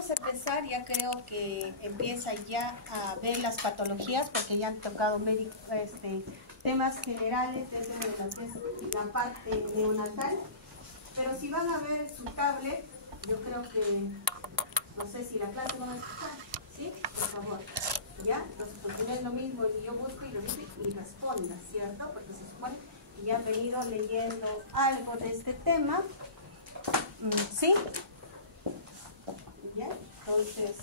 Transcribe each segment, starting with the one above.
Vamos a empezar, ya creo que empieza ya a ver las patologías, porque ya han tocado temas generales dentro de lo que es la parte neonatal. Pero si van a ver su tablet, yo creo que, no sé si la clase van a escuchar, ¿sí? Por favor, ¿ya? Entonces, pues no es lo mismo, y yo busco y responda, ¿cierto? Porque se supone que ya han venido leyendo algo de este tema, ¿sí? ¿Ya? Entonces,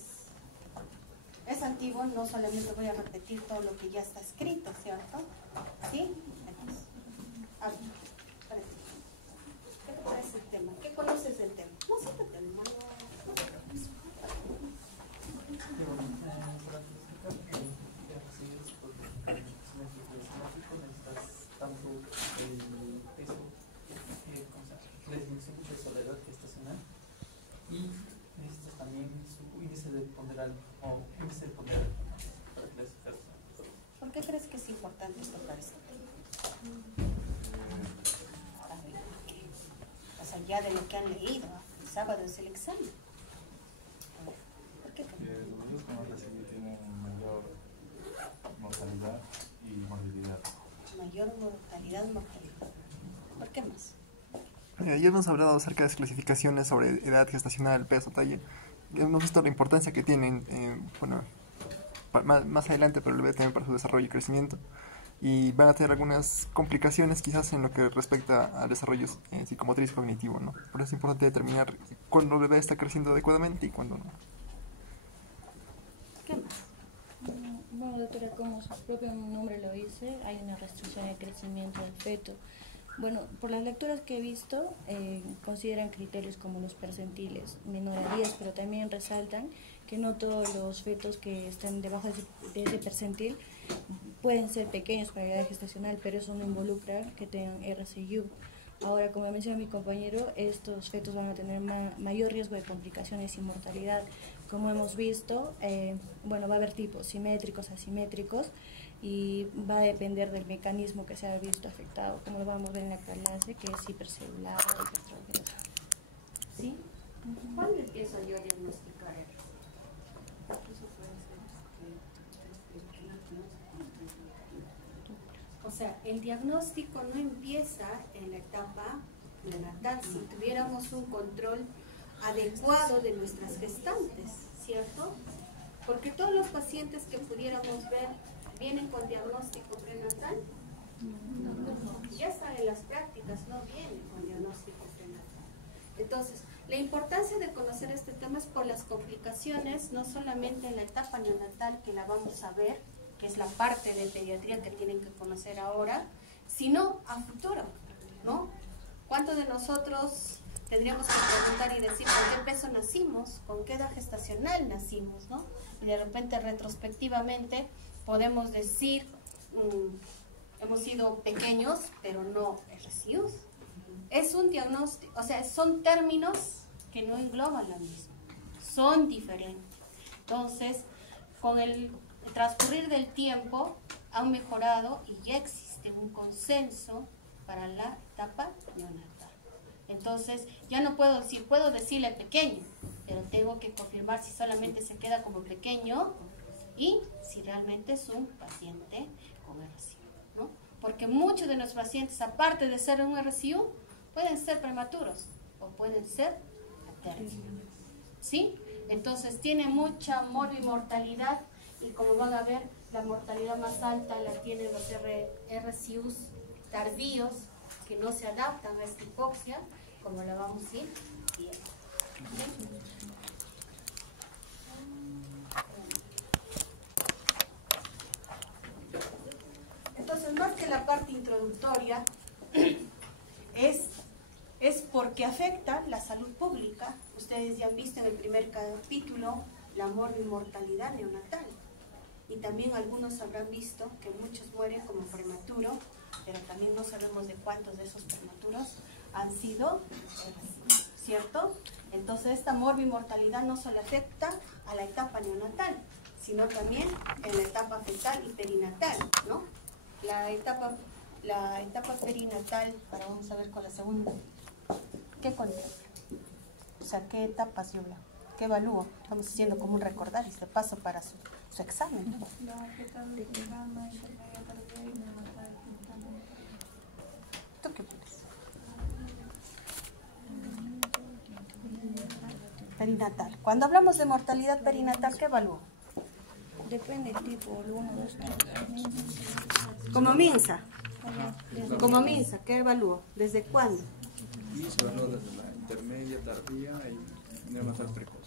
es antiguo, no solamente voy a repetir todo lo que ya está escrito, ¿cierto? ¿Sí? Entonces, a ver, ¿qué te parece el tema? ¿Qué conoces del tema? No, siéntate, hermano. Tanto el peso, la disminución de peso, la edad gestacional y necesitas también su índice de ponderal o índice de ponderal para clasificarse. ¿Por qué crees que es importante tocar este tema? Más allá de lo que han leído, el sábado es el examen. ¿Por qué crees? Los niños con ACV tienen mayor mortalidad y morbilidad. Mayor mortalidad, mortalidad. ¿Por qué más? Ya hemos hablado acerca de las clasificaciones sobre edad gestacional, peso, talla. Hemos visto la importancia que tienen, más adelante, pero el bebé también para su desarrollo y crecimiento. Y van a tener algunas complicaciones quizás en lo que respecta al desarrollo psicomotriz cognitivo, ¿no? Por eso es importante determinar cuándo el bebé está creciendo adecuadamente y cuándo no. ¿Qué más? Bueno, doctora, como su propio nombre lo dice, hay una restricción de crecimiento del feto. Bueno, por las lecturas que he visto, consideran criterios como los percentiles, menor a 10, pero también resaltan que no todos los fetos que estén debajo de ese percentil pueden ser pequeños para la edad gestacional, pero eso no involucra que tengan RCU. Ahora, como menciona mi compañero, estos fetos van a tener mayor riesgo de complicaciones y mortalidad. Como hemos visto, va a haber tipos simétricos, asimétricos, y va a depender del mecanismo que se ha visto afectado, como lo vamos a ver en la clase, que es hipercelular, hipertrofia. ¿Sí? ¿Cuándo empiezo yo a diagnosticar eso? O sea, el diagnóstico no empieza en la etapa neonatal si tuviéramos un control adecuado de nuestras gestantes, ¿cierto? Porque todos los pacientes que pudiéramos ver vienen con diagnóstico prenatal. Ya saben las prácticas, no vienen con diagnóstico prenatal. Entonces, la importancia de conocer este tema es por las complicaciones, no solamente en la etapa neonatal, que la vamos a ver, que es la parte de pediatría que tienen que conocer ahora, sino a futuro, ¿no? ¿Cuántos de nosotros tendríamos que preguntar y decir con qué peso nacimos, con qué edad gestacional nacimos, ¿no? Y de repente, retrospectivamente, podemos decir, hemos sido pequeños, pero no RCUs. Es un diagnóstico, o sea, son términos que no engloban lo mismo, son diferentes. Entonces, con el transcurrir del tiempo, han mejorado y ya existe un consenso para la etapa neonatal. Entonces, ya no puedo decirle pequeño, pero tengo que confirmar si solamente se queda como pequeño y si realmente es un paciente con RCU, ¿no? Porque muchos de nuestros pacientes, aparte de ser un RCU, pueden ser prematuros o pueden ser a término, ¿sí? Entonces, tiene mucha morbimortalidad y como van a ver, la mortalidad más alta la tienen los RCUs tardíos que no se adaptan a esta hipoxia, como la vamos a ir viendo. Entonces, más que la parte introductoria, es porque afecta la salud pública. Ustedes ya han visto en el primer capítulo la morbimortalidad neonatal. Y también algunos habrán visto que muchos mueren como prematuro, pero también no sabemos de cuántos de esos prematuros han sido, ¿cierto? Entonces, esta morbimortalidad no solo afecta a la etapa neonatal, sino también en la etapa fetal y perinatal, ¿no? La etapa perinatal, ahora vamos a ver con la segunda, ¿qué contempla? O sea, ¿qué etapas yo veo? ¿qué evalúo? Estamos haciendo como un recordar y se paso para su examen. ¿Tú qué pones? Perinatal. Cuando hablamos de mortalidad perinatal, ¿qué evalúo? Depende del tipo, el 1, 2, 3. Como Minsa. Como Minsa, ¿qué evalúo? ¿Desde cuándo? Y se evalúa desde la intermedia, tardía y neonatal precoz.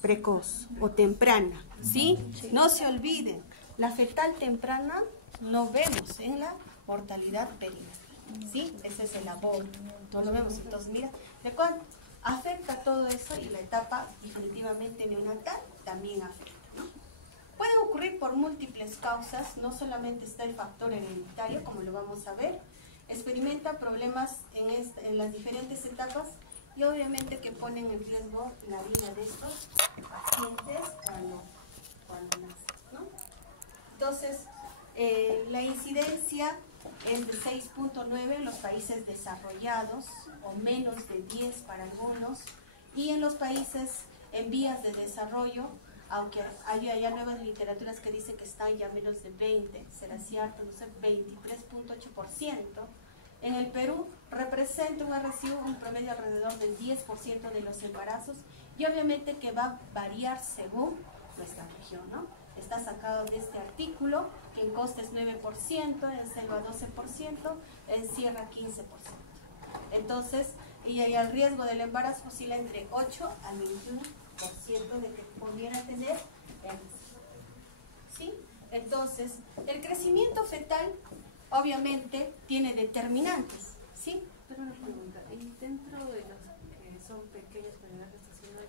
Precoz o temprana, ¿sí? No se olviden, la fetal temprana no vemos en la mortalidad perinatal, ¿sí? Ese es el aborto, no lo vemos. Entonces, mira, ¿de cuándo afecta todo eso? Y la etapa definitivamente neonatal también afecta, ¿no? Puede ocurrir por múltiples causas, no solamente está el factor hereditario, como lo vamos a ver, experimenta problemas en las diferentes etapas y obviamente que ponen en riesgo la vida de estos pacientes cuando nacen, ¿no? Entonces, la incidencia es de 6.9 en los países desarrollados o menos de 10 para algunos, y en los países en vías de desarrollo, aunque hay ya nuevas literaturas que dicen que están ya menos de 20, será cierto, no sé, 23.8%. En el Perú representa un RSIU, un promedio alrededor del 10% de los embarazos, y obviamente que va a variar según nuestra región, ¿no? Está sacado de este artículo, que en costa es 9%, en selva 12%, en sierra 15%. Entonces, y el riesgo del embarazo oscila entre 8 al 21% de que pudiera tener ¿sí? Entonces, el crecimiento fetal obviamente tiene determinantes, ¿sí? Pero una pregunta, y dentro de los que son pequeños para edad gestacional,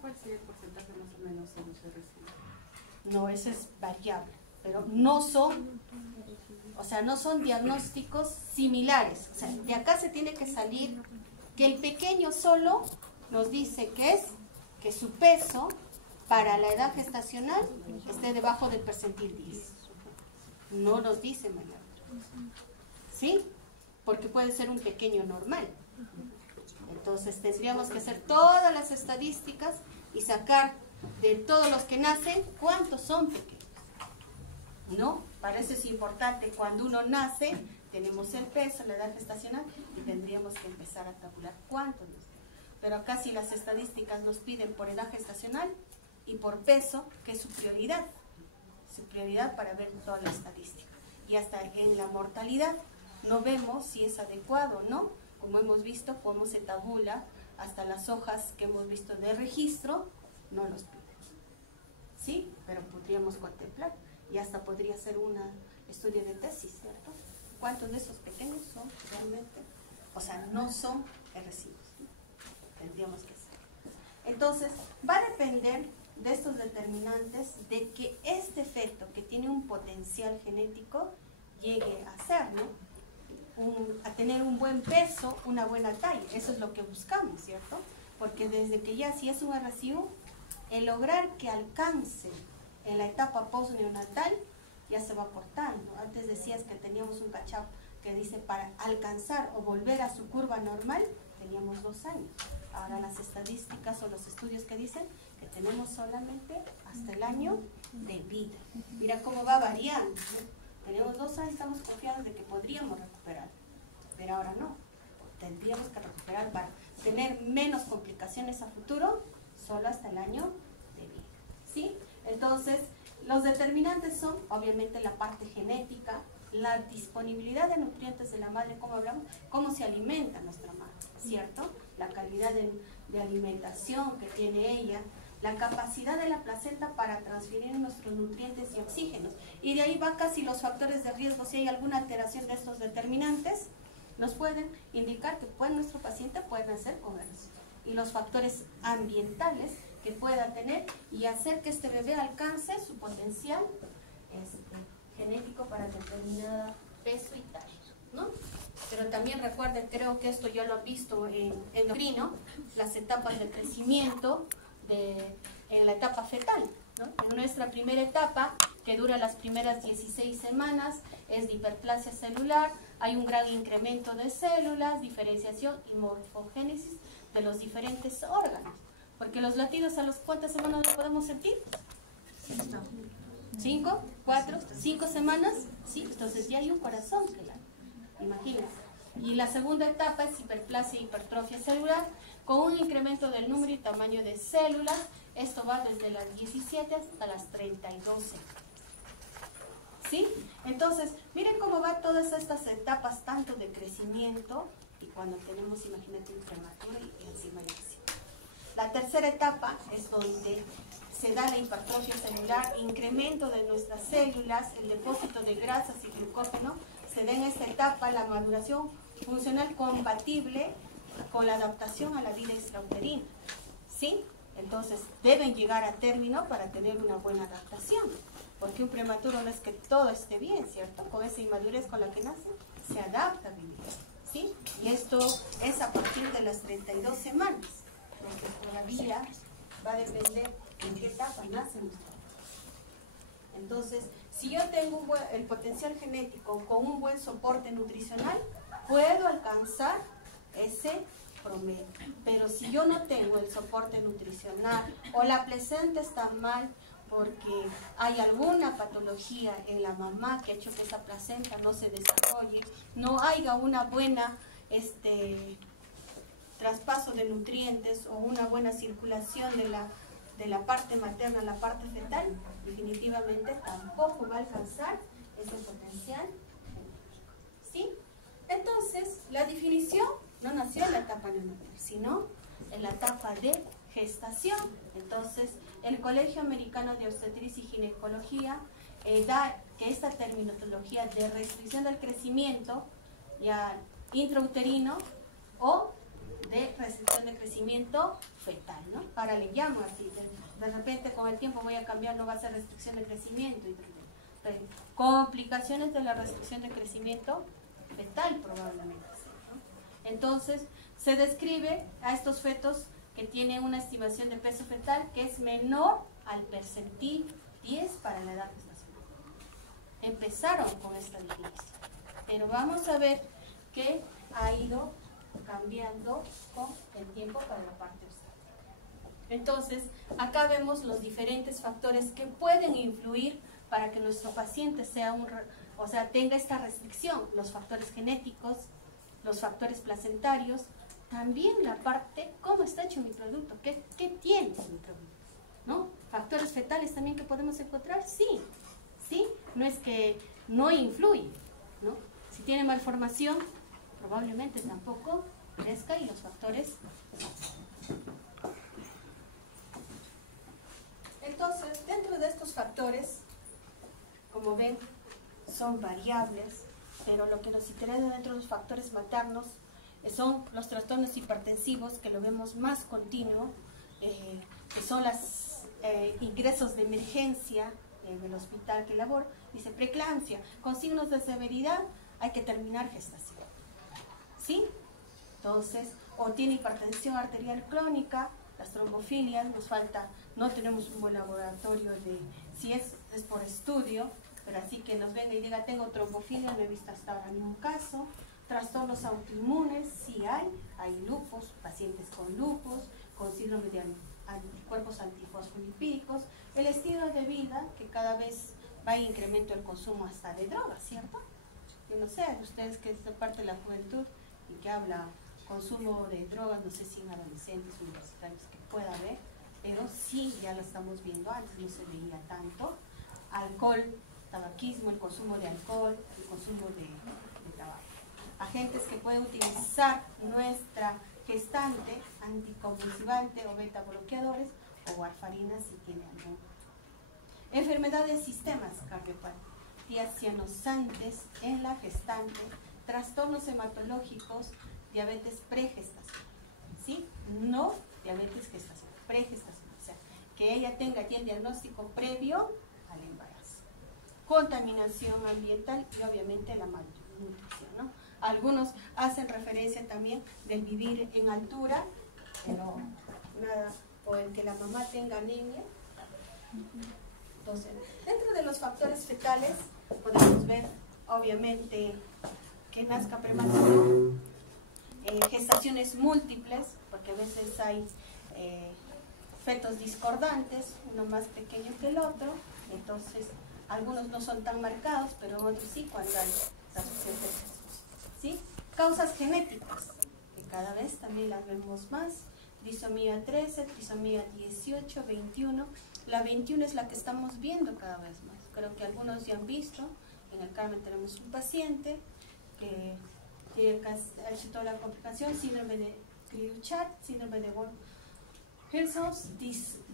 ¿cuál sería el porcentaje más o menos en los RSI? No, eso es variable, pero no son, o sea, no son diagnósticos similares. O sea, de acá se tiene que salir que el pequeño solo nos dice que su peso para la edad gestacional esté debajo del percentil 10. No nos dice mayor. ¿Sí? Porque puede ser un pequeño normal. Entonces tendríamos que hacer todas las estadísticas y sacar de todos los que nacen cuántos son pequeños. ¿No? Para eso es importante, cuando uno nace, tenemos el peso, la edad gestacional, y tendríamos que empezar a calcular cuántos nos dan. Pero acá si las estadísticas nos piden por edad gestacional y por peso, que es su prioridad. Su prioridad para ver toda la estadística. Y hasta en la mortalidad no vemos si es adecuado o no. Como hemos visto, cómo se tabula hasta las hojas que hemos visto de registro, no los piden. ¿Sí? Pero podríamos contemplar. Y hasta podría ser un estudio de tesis, ¿cierto? ¿Cuántos de esos pequeños son realmente? O sea, no son residuos. Tendríamos que hacer. Entonces, va a depender de estos determinantes de que este feto que tiene un potencial genético llegue a ser, ¿no? A tener un buen peso, una buena talla. Eso es lo que buscamos, ¿cierto? Porque desde que ya si es un RSIU, el lograr que alcance en la etapa post-neonatal ya se va aportando. Antes decías que teníamos un cachao que dice para alcanzar o volver a su curva normal, teníamos 2 años. Ahora las estadísticas o los estudios que dicen que tenemos solamente hasta el año de vida. Mira cómo va variando, ¿no? Tenemos 2 años, estamos confiados de que podríamos recuperar, pero ahora no. Tendríamos que recuperar para tener menos complicaciones a futuro, solo hasta el año de vida, ¿sí? Entonces, los determinantes son, obviamente, la parte genética, la disponibilidad de nutrientes de la madre, como hablamos, cómo se alimenta nuestra madre, ¿cierto? La calidad de alimentación que tiene ella, la capacidad de la placenta para transferir nuestros nutrientes y oxígenos. Y de ahí va casi los factores de riesgo. Si hay alguna alteración de estos determinantes, nos pueden indicar que nuestro paciente puede nacer con eso. Y los factores ambientales que pueda tener y hacer que este bebé alcance su potencial genético para determinada peso y talla, ¿no? Pero también recuerden, creo que esto ya lo han visto en endocrino, las etapas de crecimiento en la etapa fetal, ¿no? En nuestra primera etapa, que dura las primeras 16 semanas, es de hiperplasia celular, hay un gran incremento de células, diferenciación y morfogénesis de los diferentes órganos. Porque los latidos, ¿a las cuántas semanas lo podemos sentir? 5, 4, 5 semanas, ¿sí? Entonces ya hay un corazón que late, imagínense. Y la segunda etapa es hiperplasia e hipertrofia celular, con un incremento del número y tamaño de células. Esto va desde las 17 hasta las 32 semanas. ¿Sí? Entonces, miren cómo va todas estas etapas, tanto de crecimiento, y cuando tenemos, imagínate, un prematuro y encima el nacimiento. La tercera etapa es donde se da la hipertrofia celular, incremento de nuestras células, el depósito de grasas y glucógeno. Se da en esta etapa la maduración funcional compatible con la adaptación a la vida extrauterina. ¿Sí? Entonces, deben llegar a término para tener una buena adaptación. Porque un prematuro no es que todo esté bien, ¿cierto? Con esa inmadurez con la que nace, se adapta a vivir. ¿Sí? Y esto es a partir de las 32 semanas. Porque todavía va a depender en qué etapa nace nuestro hijo. Entonces, si yo tengo el potencial genético con un buen soporte nutricional, puedo alcanzar ese promedio. Pero si yo no tengo el soporte nutricional o la placenta está mal porque hay alguna patología en la mamá que ha hecho que esa placenta no se desarrolle, no haya una buena traspaso de nutrientes o una buena circulación de la parte materna a la parte fetal, definitivamente tampoco va a alcanzar ese potencial. ¿Sí? Entonces, la definición no nació en la etapa neonatal, sino en la etapa de gestación. Entonces, el Colegio Americano de Obstetricia y Ginecología da que esta terminología de restricción del crecimiento ya intrauterino o de restricción de crecimiento fetal, ¿no? Ahora le llamo así, de repente con el tiempo voy a cambiar, no va a ser restricción de crecimiento, complicaciones de la restricción de crecimiento fetal probablemente, ¿no? Entonces se describe a estos fetos que tienen una estimación de peso fetal que es menor al percentil 10 para la edad gestacional. Empezaron con esta definición, pero vamos a ver que ha ido cambiando con el tiempo para la parte obstétrica. Entonces, acá vemos los diferentes factores que pueden influir para que nuestro paciente sea tenga esta restricción. Los factores genéticos, los factores placentarios, también la parte, ¿cómo está hecho mi producto? ¿Qué tiene mi producto? ¿No? Factores fetales también que podemos encontrar, sí, sí, no es que no influye, ¿no? Si tiene malformación, probablemente tampoco crezca y los factores. Entonces, dentro de estos factores, como ven, son variables, pero lo que nos interesa dentro de los factores maternos son los trastornos hipertensivos, que lo vemos más continuo, que son los ingresos de emergencia en el hospital que laboro. Dice preeclampsia, con signos de severidad, hay que terminar gestación. ¿Sí? Entonces, o tiene hipertensión arterial crónica, las trombofilias, nos falta, no tenemos un buen laboratorio de, si es por estudio, pero así que nos venga y diga, tengo trombofilia, no he visto hasta ahora ningún caso. Trastornos autoinmunes, sí hay lupus, pacientes con lupus, con síndrome de anticuerpos antifosfolipídicos, el estilo de vida, que cada vez va en incremento el consumo hasta de drogas, ¿cierto? Yo no sé, ustedes que es parte de la juventud y que habla consumo de drogas, no sé si en adolescentes, universitarios que pueda haber, pero sí ya lo estamos viendo, antes no se veía tanto. Alcohol, tabaquismo, el consumo de alcohol, el consumo de tabaco. Agentes que pueden utilizar nuestra gestante, anticonvulsivante o beta bloqueadores o warfarina si tiene algún. Enfermedades de sistemas cardiopatías cianosantes en la gestante, trastornos hematológicos, diabetes pregestacional, ¿sí? No diabetes gestacional, pregestacional, o sea, que ella tenga ya el diagnóstico previo al embarazo. Contaminación ambiental y obviamente la malnutrición, ¿no? Algunos hacen referencia también del vivir en altura, pero nada, o el que la mamá tenga anemia. Entonces, dentro de los factores fetales podemos ver, obviamente, que nazca prematuro, gestaciones múltiples, porque a veces hay fetos discordantes, uno más pequeño que el otro, entonces algunos no son tan marcados, pero otros sí cuando hay transfusión de fetos. ¿Sí? Causas genéticas, que cada vez también las vemos más, trisomía 13, trisomía 18, 21, la 21 es la que estamos viendo cada vez más, creo que algunos ya han visto, en el Carmen tenemos un paciente que tiene casi toda la complicación, síndrome de Cri-du-Chat, síndrome de Wolff-Hirschhorn,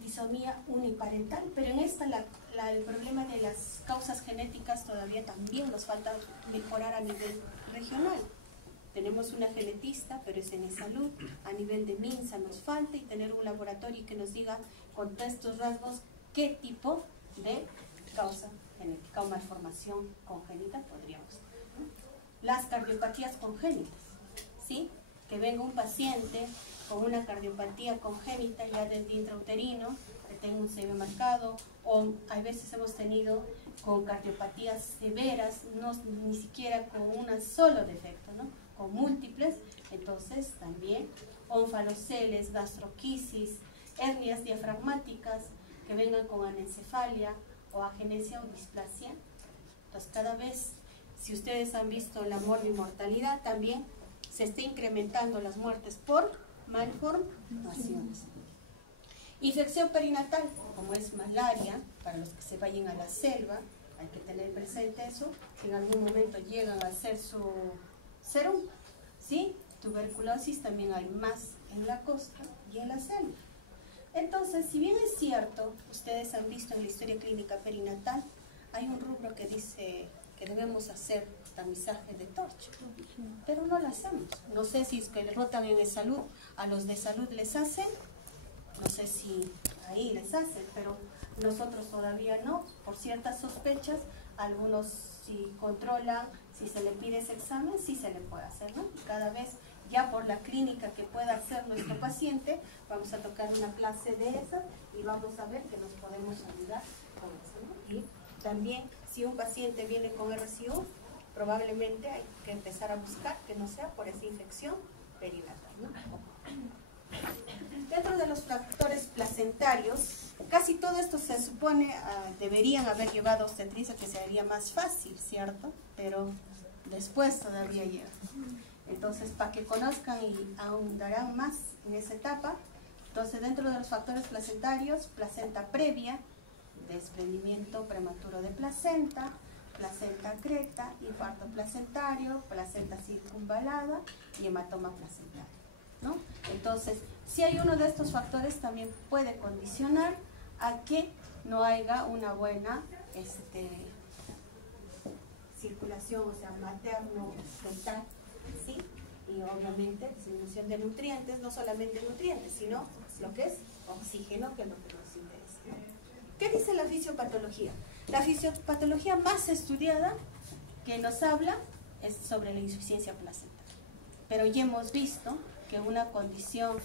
disomía uniparental, pero en esta el problema de las causas genéticas todavía también nos falta mejorar a nivel regional. Tenemos una genetista, pero es en salud, a nivel de MINSA nos falta, y tener un laboratorio que nos diga con todos estos rasgos qué tipo de causa genética o malformación congénita podríamos tener, ¿no? Las cardiopatías congénitas, ¿sí? Que venga un paciente con una cardiopatía congénita ya desde intrauterino, que tenga un CV marcado, o a veces hemos tenido con cardiopatías severas, no, ni siquiera con un solo defecto, ¿no? Con múltiples, entonces también onfaloceles, gastroquisis, hernias diafragmáticas, que vengan con anencefalia o agenesia o displasia. Entonces cada vez, si ustedes han visto la morbimortalidad, también se está incrementando las muertes por malformaciones. Infección perinatal, como es malaria, para los que se vayan a la selva, hay que tener presente eso, si en algún momento llegan a hacer su serum, ¿sí? Tuberculosis también hay más en la costa y en la selva. Entonces, si bien es cierto, ustedes han visto en la historia clínica perinatal, hay un rubro que dice que debemos hacer tamizaje de torcha, pero no lo hacemos. No sé si es que le rotan en salud, a los de salud les hacen, no sé si ahí les hacen, pero nosotros todavía no, por ciertas sospechas, algunos si controlan, si se le pide ese examen, sí se le puede hacer, ¿no? Cada vez ya por la clínica que pueda hacer nuestro paciente, vamos a tocar una clase de esas y vamos a ver que nos podemos ayudar con eso, ¿no? Y también, si un paciente viene con RCO, probablemente hay que empezar a buscar que no sea por esa infección perinatal, ¿no? Dentro de los factores placentarios, casi todo esto se supone deberían haber llevado obstetricia, que sería más fácil, ¿cierto? Pero después todavía llega. Entonces, para que conozcan y ahondarán más en esa etapa, entonces dentro de los factores placentarios, placenta previa, desprendimiento prematuro de placenta creta, infarto placentario, placenta circunvalada y hematoma placentario, ¿no? Entonces, si hay uno de estos factores, también puede condicionar a que no haya una buena circulación, o sea, materno-fetal, ¿sí? Y obviamente disminución de nutrientes, no solamente nutrientes, sino lo que es oxígeno, que es lo que nos interesa. ¿Qué dice la fisiopatología? La fisiopatología más estudiada que nos habla es sobre la insuficiencia placental. Pero ya hemos visto que una condición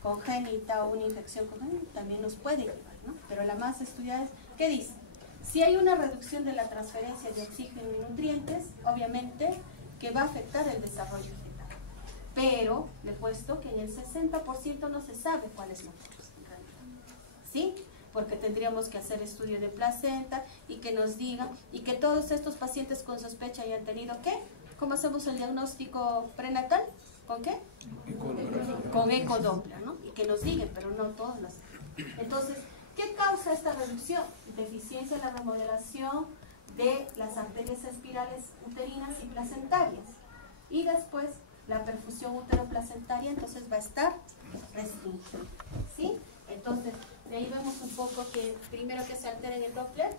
congénita o una infección congénita también nos puede llevar, ¿no? Pero la más estudiada es, ¿qué dice? Si hay una reducción de la transferencia de oxígeno y nutrientes, obviamente que va a afectar el desarrollo fetal. Pero le he puesto que en el 60% no se sabe cuál es la causa, ¿sí? Porque tendríamos que hacer estudio de placenta y que nos digan, y que todos estos pacientes con sospecha hayan tenido, ¿qué? ¿Cómo hacemos el diagnóstico prenatal? ¿Con qué? Con ecodoppler, ¿no? Y que nos digan, pero no todos las. Entonces, ¿qué causa esta reducción? Deficiencia en la remodelación de las arterias espirales uterinas y placentarias. Y después, la perfusión uteroplacentaria, entonces va a estar restringida, ¿sí? Entonces, de ahí vemos un poco que primero que se altera en el Doppler,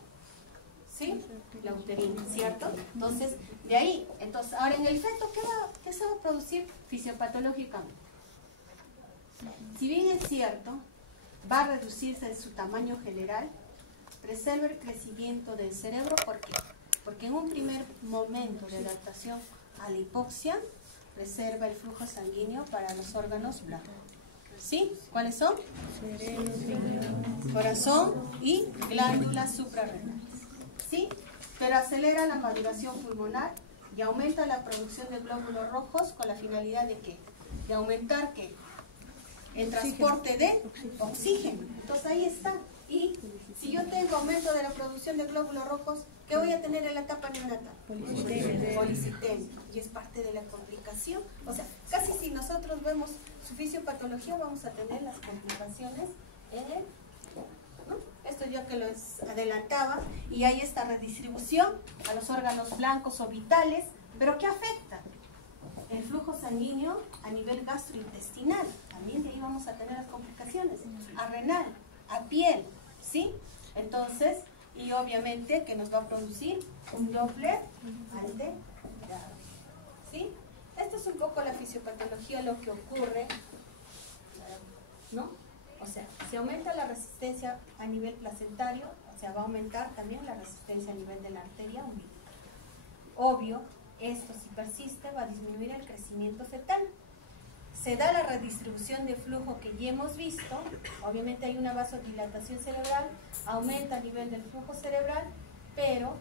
¿sí? La uterina, ¿cierto? Entonces, de ahí, entonces, ahora en el feto, ¿qué se va a producir fisiopatológicamente? Si bien es cierto, va a reducirse su tamaño general, preserva el crecimiento del cerebro, ¿por qué? Porque en un primer momento de adaptación a la hipoxia, preserva el flujo sanguíneo para los órganos blancos. ¿Sí? ¿Cuáles son? Corazón y glándulas suprarrenales. ¿Sí? Pero acelera la maduración pulmonar y aumenta la producción de glóbulos rojos con la finalidad de ¿qué? De aumentar ¿qué? el transporte de oxígeno. Entonces ahí está. Y si yo tengo aumento de la producción de glóbulos rojos, ¿qué voy a tener en la etapa neonatal? Policitemia. Y es parte de la complicación. O sea, casi si nosotros vemos su fisiopatología, vamos a tener las complicaciones en el... ¿no? Esto yo que les adelantaba, y hay esta redistribución a los órganos blancos o vitales, pero ¿qué afecta? El flujo sanguíneo a nivel gastrointestinal, también de ahí vamos a tener las complicaciones, a renal, a piel, ¿sí? Entonces, y obviamente que nos va a producir un Doppler alterado, ¿sí? Esto es un poco la fisiopatología, lo que ocurre, ¿no? O sea, si aumenta la resistencia a nivel placentario, o sea, va a aumentar también la resistencia a nivel de la arteria umbilical. Obvio, esto si persiste va a disminuir el crecimiento fetal. Se da la redistribución de flujo que ya hemos visto, obviamente hay una vasodilatación cerebral, aumenta el nivel del flujo cerebral, pero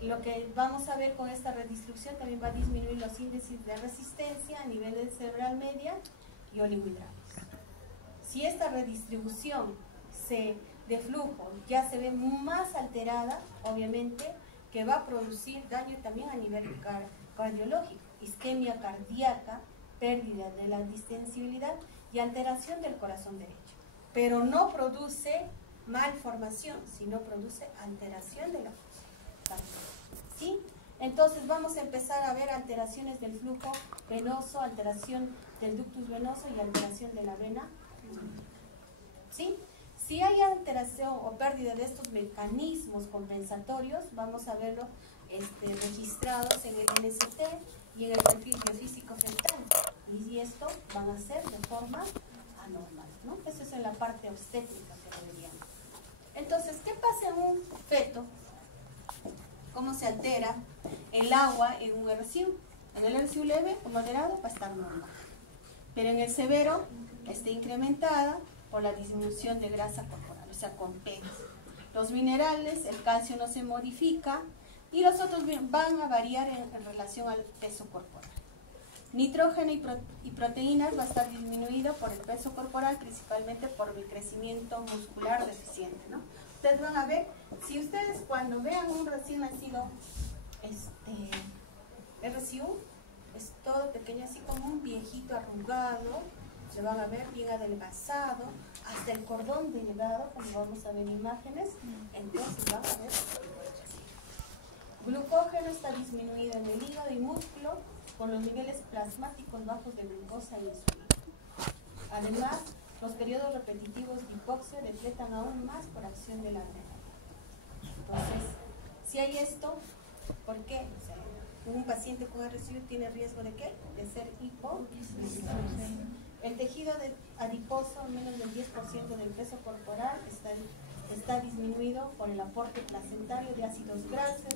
lo que vamos a ver con esta redistribución también va a disminuir los índices de resistencia a nivel de cerebral media y oligohidratos. Si esta redistribución de flujo ya se ve más alterada, obviamente que va a producir daño también a nivel cardiológico, isquemia cardíaca, pérdida de la distensibilidad y alteración del corazón derecho. Pero no produce malformación, sino produce alteración de la función. ¿Sí? Entonces vamos a empezar a ver alteraciones del flujo venoso, alteración del ductus venoso y alteración de la vena. ¿Sí? Si hay alteración o pérdida de estos mecanismos compensatorios, vamos a verlo registrados en el NST y en el perfil biofísico fetal. Y esto van a ser de forma anormal, ¿no? Eso es en la parte obstétrica que lo veríamos. Entonces, ¿qué pasa en un feto? ¿Cómo se altera el agua en un RCU? En el RCU leve o moderado va a estar normal. Pero en el severo está incrementada por la disminución de grasa corporal, o sea, con peso. Los minerales, el calcio no se modifica y los otros van a variar en relación al peso corporal. Nitrógeno y proteínas va a estar disminuido por el peso corporal, principalmente por el crecimiento muscular deficiente, ¿no? Ustedes van a ver, si ustedes cuando vean un recién nacido RCU, es todo pequeño, así como un viejito arrugado, se van a ver bien adelgazado, hasta el cordón delgado, como vamos a ver imágenes, entonces van a ver. Glucógeno está disminuido en el hígado y músculo, con los niveles plasmáticos bajos de glucosa y insulina. Además, los periodos repetitivos de hipoxia depletan aún más por acción de la adrenalina. Entonces, si hay esto, ¿por qué? O sea, un paciente con RCU tiene riesgo de ¿qué? De ser hipoglicémico. El tejido adiposo, menos del 10% del peso corporal, está disminuido por el aporte placentario de ácidos grasos,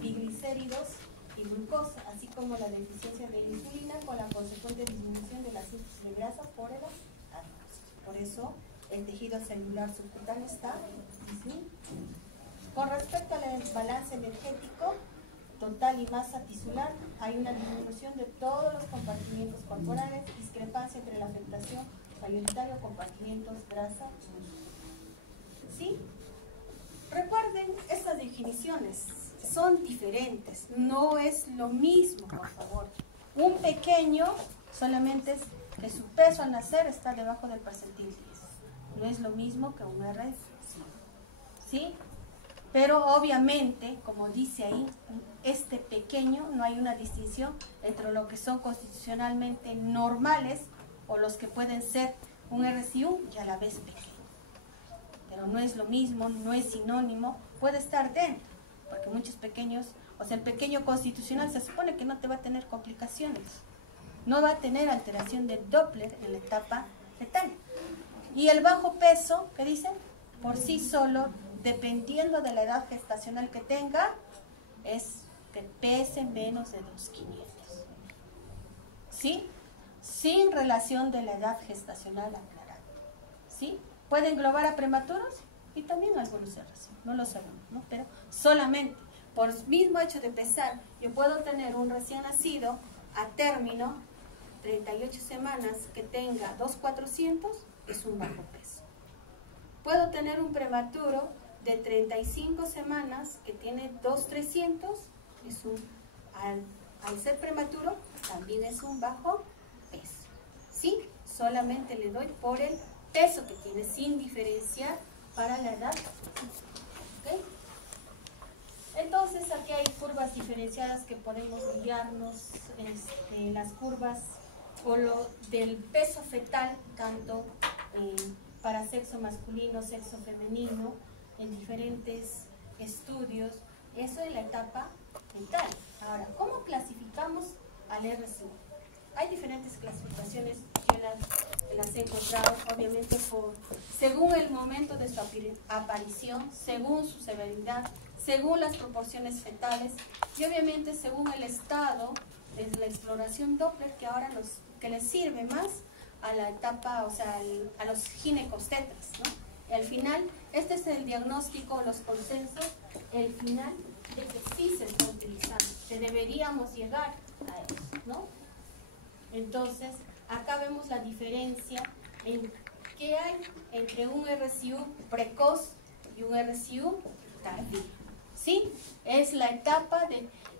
triglicéridos y glucosa, así como la deficiencia de insulina con la consecuente disminución de la síntesis de grasa por el adiposo. Por eso el tejido celular subcutáneo está disminuido. Con respecto al balance energético total y masa tisular, hay una disminución de todos los compartimientos corporales, discrepancia entre la afectación mayoritaria o compartimientos grasa. ¿Sí? Recuerden, estas definiciones son diferentes, no es lo mismo, por favor. Un pequeño solamente es que su peso al nacer está debajo del percentil 10. No es lo mismo que un RCU. ¿Sí? Pero obviamente, como dice ahí, este pequeño no hay una distinción entre lo que son constitucionalmente normales o los que pueden ser un RCU y a la vez pequeño. Pero no es lo mismo, no es sinónimo, puede estar dentro, porque muchos pequeños, o sea, el pequeño constitucional se supone que no te va a tener complicaciones, no va a tener alteración de Doppler en la etapa fetal. Y el bajo peso, ¿qué dicen? Por sí solo, dependiendo de la edad gestacional que tenga, es que pese menos de 2,500. ¿Sí? Sin relación de la edad gestacional aclarada. ¿Sí? ¿Puede englobar a prematuros? Y también algunos RCU, no lo sabemos, ¿no? Pero solamente por el mismo hecho de pesar, yo puedo tener un recién nacido a término 38 semanas que tenga 2,400, es un bajo peso. Puedo tener un prematuro de 35 semanas que tiene 2,300, es al ser prematuro también es un bajo peso. ¿Sí? Solamente le doy por el peso que tiene, sin diferenciar para la edad. ¿Okay? Entonces aquí hay curvas diferenciadas que podemos guiarnos, las curvas o lo del peso fetal, tanto para sexo masculino, sexo femenino, en diferentes estudios, eso en la etapa fetal. Ahora, ¿cómo clasificamos al RCU? Hay diferentes clasificaciones, que las he encontrado, obviamente, según el momento de su aparición, según su severidad, según las proporciones fetales y obviamente según el estado de la exploración Doppler, que ahora que les sirve más a la etapa, o sea, a los ginecostetras, ¿no? Y al final, este es el diagnóstico, los consensos, el final de que sí se está utilizando, que deberíamos llegar a eso, ¿no? Entonces, acá vemos la diferencia en qué hay entre un RCU precoz y un RCU tardío. ¿Sí? Es la etapa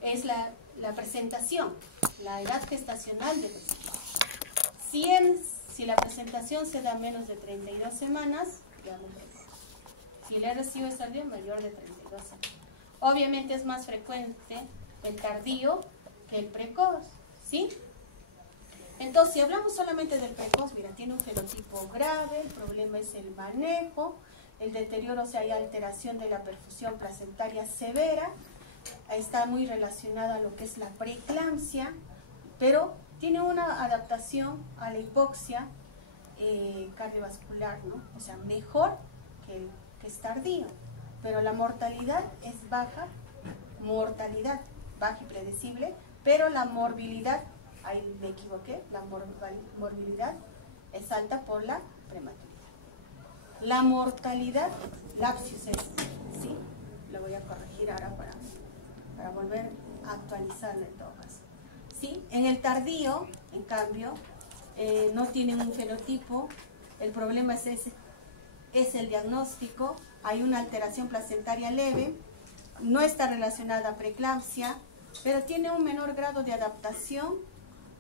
es la presentación, la edad gestacional de si la presentación se da menos de 32 semanas, ya lo vemos. Si el RCU es tardío, mayor de 32 semanas. Obviamente es más frecuente el tardío que el precoz, ¿sí? Entonces, si hablamos solamente del precoz, mira, tiene un fenotipo grave, el problema es el manejo, el deterioro, o sea, hay alteración de la perfusión placentaria severa, está muy relacionada a lo que es la preeclampsia, pero tiene una adaptación a la hipoxia cardiovascular, ¿no? O sea, mejor que es tardío, pero la mortalidad es baja, baja y predecible, pero la morbilidad, ahí me equivoqué, la morbilidad es alta por la prematuridad. La mortalidad, lapsus es, ¿sí? Lo voy a corregir ahora para volver a actualizarlo en todo caso. ¿Sí? En el tardío, en cambio, no tienen un fenotipo, el problema es el diagnóstico, hay una alteración placentaria leve, no está relacionada a preeclampsia, pero tiene un menor grado de adaptación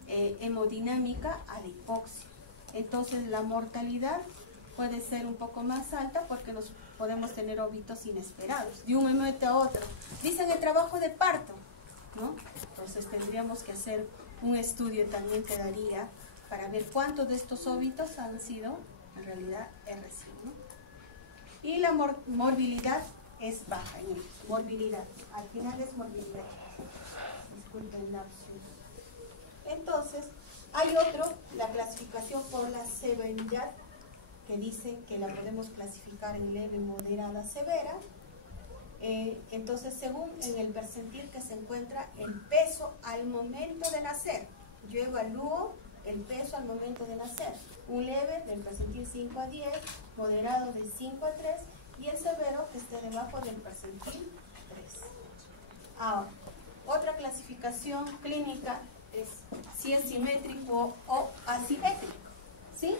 hemodinámica a la hipoxia. Entonces la mortalidad puede ser un poco más alta porque podemos tener óbitos inesperados, de un momento a otro. Dicen el trabajo de parto, ¿no? Entonces tendríamos que hacer un estudio, también te daría, para ver cuántos de estos óbitos han sido en realidad RCU, ¿no? Y la morbilidad es baja, morbilidad, al final es morbilidad. Disculpen, lapsus. Entonces, hay la clasificación por la severidad, que dice que la podemos clasificar en leve, moderada, severa. Entonces, según en el percentil que se encuentra el peso al momento de nacer, yo evalúo el peso al momento de nacer. Un leve del percentil 5 a 10, moderado de 5 a 3 y el severo que esté debajo del percentil 3. Ahora, otra clasificación clínica es si es simétrico o asimétrico, ¿sí?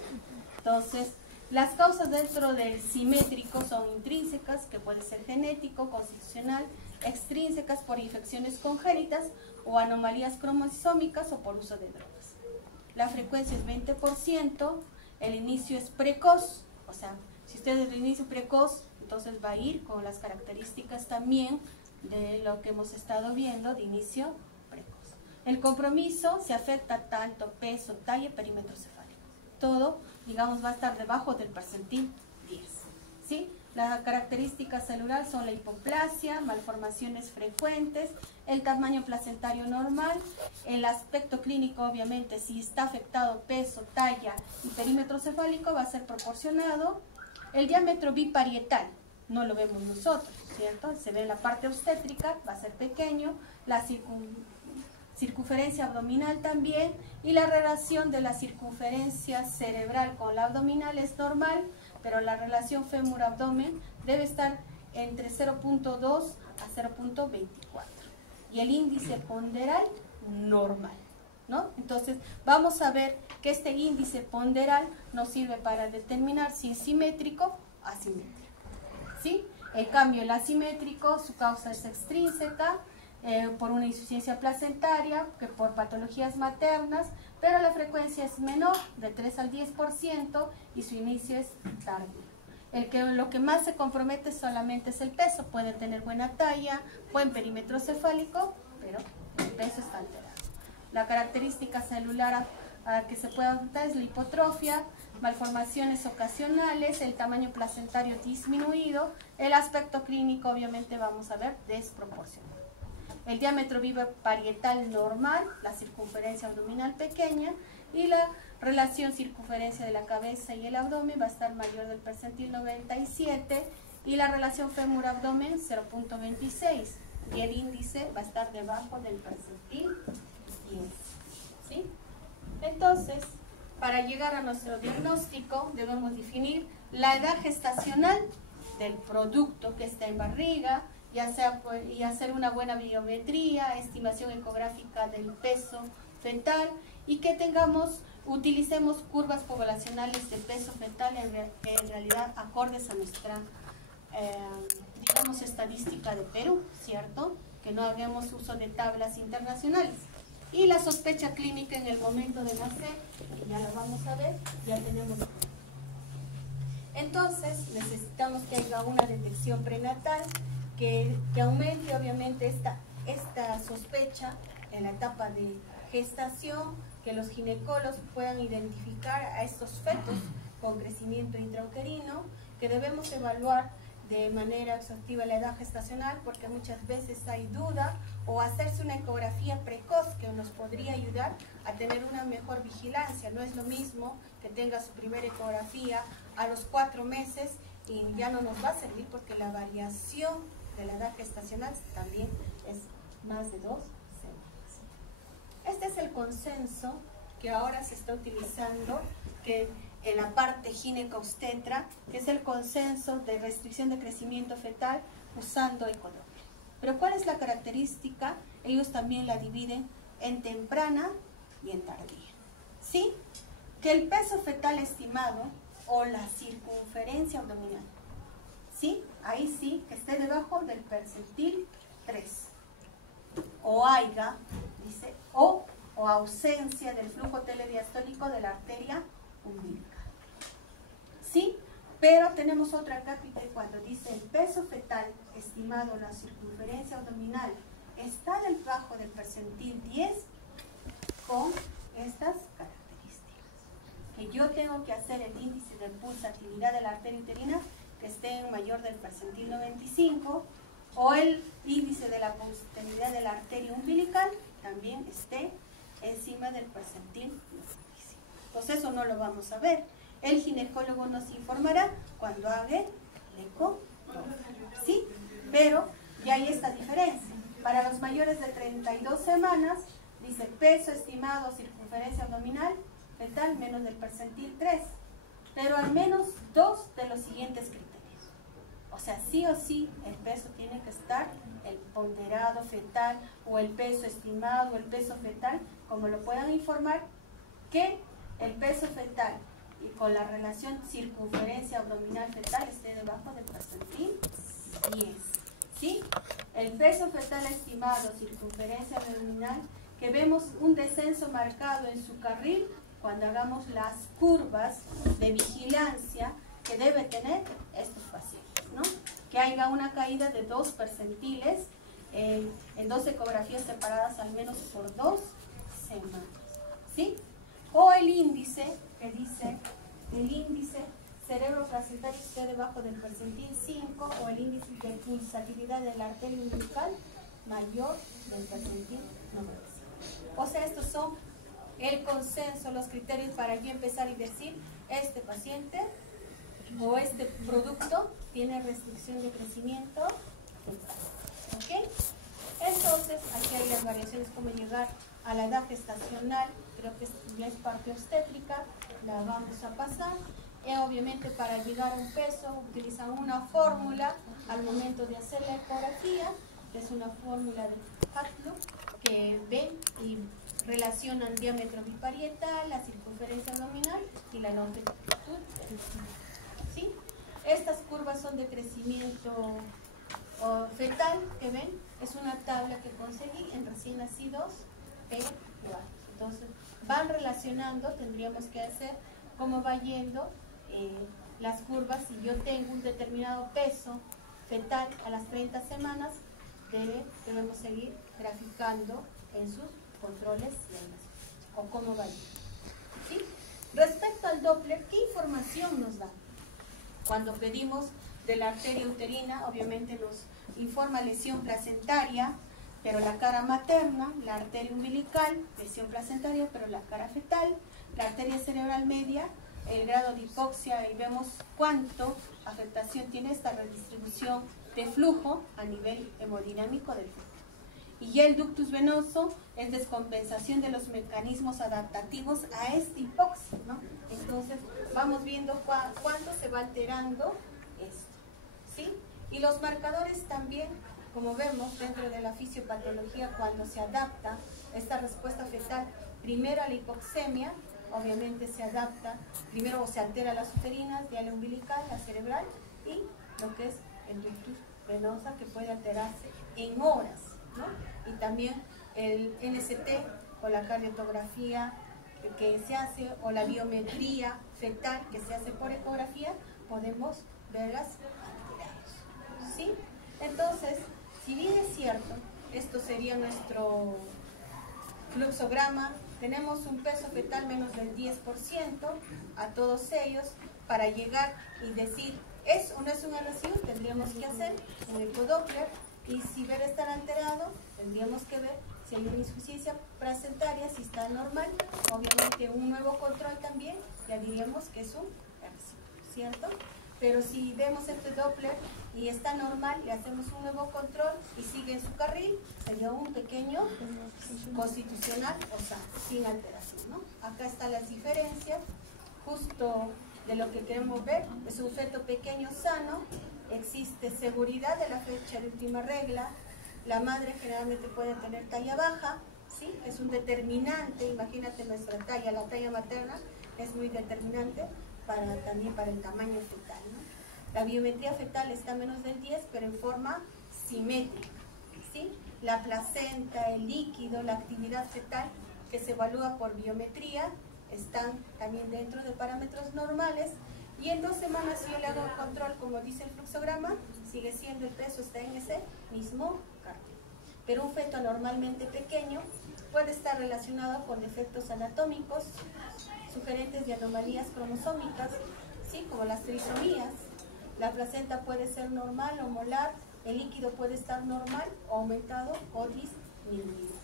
Entonces, las causas dentro del simétrico son intrínsecas, que puede ser genético, constitucional, extrínsecas por infecciones congénitas o anomalías cromosómicas o por uso de drogas. La frecuencia es 20%, el inicio es precoz, o sea, si usted es de inicio precoz, entonces va a ir con las características también de lo que hemos estado viendo de inicio precoz. El compromiso se afecta tanto peso, talla, perímetro cefálico. Todo, digamos, va a estar debajo del percentil 10, ¿sí? Las características celulares son la hipoplasia, malformaciones frecuentes, el tamaño placentario normal, el aspecto clínico, obviamente, si está afectado peso, talla y perímetro cefálico, va a ser proporcionado. El diámetro biparietal, no lo vemos nosotros, ¿cierto? Se ve en la parte obstétrica, va a ser pequeño, la circunferencia abdominal también, y la relación de la circunferencia cerebral con la abdominal es normal, pero la relación fémur-abdomen debe estar entre 0.2 a 0.24. Y el índice ponderal normal. ¿no? Entonces, vamos a ver que este índice ponderal nos sirve para determinar si es simétrico o asimétrico, ¿sí? En cambio, el asimétrico, su causa es extrínseca, por una insuficiencia placentaria, que por patologías maternas, pero la frecuencia es menor, de 3 al 10%, y su inicio es tardío. Lo que más se compromete solamente es el peso. Puede tener buena talla, buen perímetro cefálico, pero el peso está alterado. La característica celular que se puede adoptar es la hipotrofia, malformaciones ocasionales, el tamaño placentario disminuido, el aspecto clínico obviamente vamos a ver desproporcionado. El diámetro biparietal normal, la circunferencia abdominal pequeña y la relación circunferencia de la cabeza y el abdomen va a estar mayor del percentil 97 y la relación fémur-abdomen 0.26 y el índice va a estar debajo del percentil 10, ¿sí? Entonces, para llegar a nuestro diagnóstico debemos definir la edad gestacional del producto que está en barriga, y hacer una buena biometría, estimación ecográfica del peso fetal y que utilicemos curvas poblacionales de peso fetal en realidad acordes a nuestra, digamos, estadística de Perú, ¿cierto? Que no hagamos uso de tablas internacionales. Y la sospecha clínica en el momento de nacer, que ya la vamos a ver, ya tenemos. Entonces, necesitamos que haya una detección prenatal, que aumente obviamente esta sospecha en la etapa de gestación, que los ginecólogos puedan identificar a estos fetos con crecimiento intrauterino, que debemos evaluar de manera exhaustiva la edad gestacional, porque muchas veces hay duda, o hacerse una ecografía precoz que nos podría ayudar a tener una mejor vigilancia. No es lo mismo que tenga su primera ecografía a los 4 meses y ya no nos va a servir porque la variación de la edad gestacional también es más de 2 semanas. Este es el consenso que ahora se está utilizando, que en la parte gineco-obstetra, que es el consenso de restricción de crecimiento fetal usando ecodoppler. Pero ¿cuál es la característica? Ellos también la dividen en temprana y en tardía. ¿Sí? Que el peso fetal estimado o la circunferencia abdominal, ¿sí? Ahí sí, que esté debajo del percentil 3. O haya, dice, o ausencia del flujo telediastólico de la arteria umbilical. ¿Sí? Pero tenemos otra cápita cuando dice el peso fetal estimado, la circunferencia abdominal, está debajo del percentil 10 con estas características. Que yo tengo que hacer el índice de pulsatilidad de la arteria uterina que esté en mayor del percentil 95, o el índice de la pulsatilidad de la arteria umbilical también esté encima del percentil 95. Entonces eso no lo vamos a ver. El ginecólogo nos informará cuando haga el eco, ¿sí? Pero ya hay esta diferencia. Para los mayores de 32 semanas, dice peso estimado, circunferencia abdominal, fetal menos del percentil 3. Pero al menos 2 de los siguientes criterios. O sea, sí o sí el peso tiene que estar, el ponderado fetal o el peso estimado o el peso fetal, como lo puedan informar, que el peso fetal y con la relación circunferencia abdominal fetal esté debajo del percentil 10. ¿Sí? El peso fetal estimado, circunferencia abdominal, que vemos un descenso marcado en su carril cuando hagamos las curvas de vigilancia que debe tener estos pacientes, ¿no? Que haya una caída de 2 percentiles en 2 ecografías separadas al menos por 2 semanas, ¿sí? O el índice, que dice, el índice cerebro placentario esté debajo del percentil 5, o el índice de pulsatilidad de la arteria umbilical mayor del percentil 95. O sea, estos son el consenso, los criterios para yo empezar y decir, este paciente o este producto tiene restricción de crecimiento. ¿Ok? Entonces, aquí hay las variaciones, como llegar a la edad gestacional, creo que ya es parte obstétrica, la vamos a pasar. Obviamente, para llegar a un peso, utilizan una fórmula al momento de hacer la ecografía, que es una fórmula de Hartley, que ven y relacionan diámetro biparietal, la circunferencia abdominal y la longitud. ¿Sí? Estas curvas son de crecimiento fetal, que ven, es una tabla que conseguí en recién nacidos P4. Entonces, van relacionando, tendríamos que hacer cómo va yendo las curvas. Si yo tengo un determinado peso fetal a las 30 semanas, debemos seguir graficando en sus controles o cómo va yendo. ¿Sí? Respecto al Doppler, ¿qué información nos da? Cuando pedimos de la arteria uterina, obviamente nos informa lesión placentaria, pero la cara materna, la arteria umbilical, lesión placentaria, pero la cara fetal, la arteria cerebral media, el grado de hipoxia, y vemos cuánto afectación tiene esta redistribución de flujo a nivel hemodinámico del feto. Y ya el ductus venoso es descompensación de los mecanismos adaptativos a esta hipoxia, ¿no? Entonces vamos viendo cuánto se va alterando esto, ¿sí? Y los marcadores también, como vemos dentro de la fisiopatología, cuando se adapta esta respuesta fetal primero a la hipoxemia, obviamente se adapta, primero se altera las uterinas, ya la umbilical, la cerebral y lo que es el ductus venosa, que puede alterarse en horas, ¿no? Y también el NST o la cardiotografía que se hace, o la biometría fetal que se hace por ecografía, podemos verlas alteradas, ¿sí? Entonces, si bien es cierto, esto sería nuestro fluxograma, tenemos un peso fetal menos del 10% a todos ellos. Para llegar y decir ¿es o no es un RCU? Tendríamos que hacer un ecodoppler, y si ver estar alterado, tendríamos que ver si hay una insuficiencia placentaria, si está normal. Obviamente un nuevo control también, ya diríamos que es un RCU, ¿cierto? Pero si vemos este Doppler y está normal, le hacemos un nuevo control y sigue en su carril, sería un pequeño constitucional, o sea, sin alteración, ¿no? Acá están las diferencias, justo de lo que queremos ver. Es un feto pequeño sano, existe seguridad de la fecha de última regla, la madre generalmente puede tener talla baja, ¿sí? Es un determinante, imagínate nuestra talla, la talla materna es muy determinante también para el tamaño fetal, ¿no? La biometría fetal está menos del 10, pero en forma simétrica, ¿sí? La placenta, el líquido, la actividad fetal que se evalúa por biometría están también dentro de parámetros normales, y en 2 semanas si yo le hago el control, como dice el fluxograma, sigue siendo el peso, está en ese mismo cartel. Pero un feto normalmente pequeño puede estar relacionado con defectos anatómicos, sugerentes de anomalías cromosómicas, ¿sí? Como las trisomías. La placenta puede ser normal o molar, el líquido puede estar normal o aumentado o disminuido.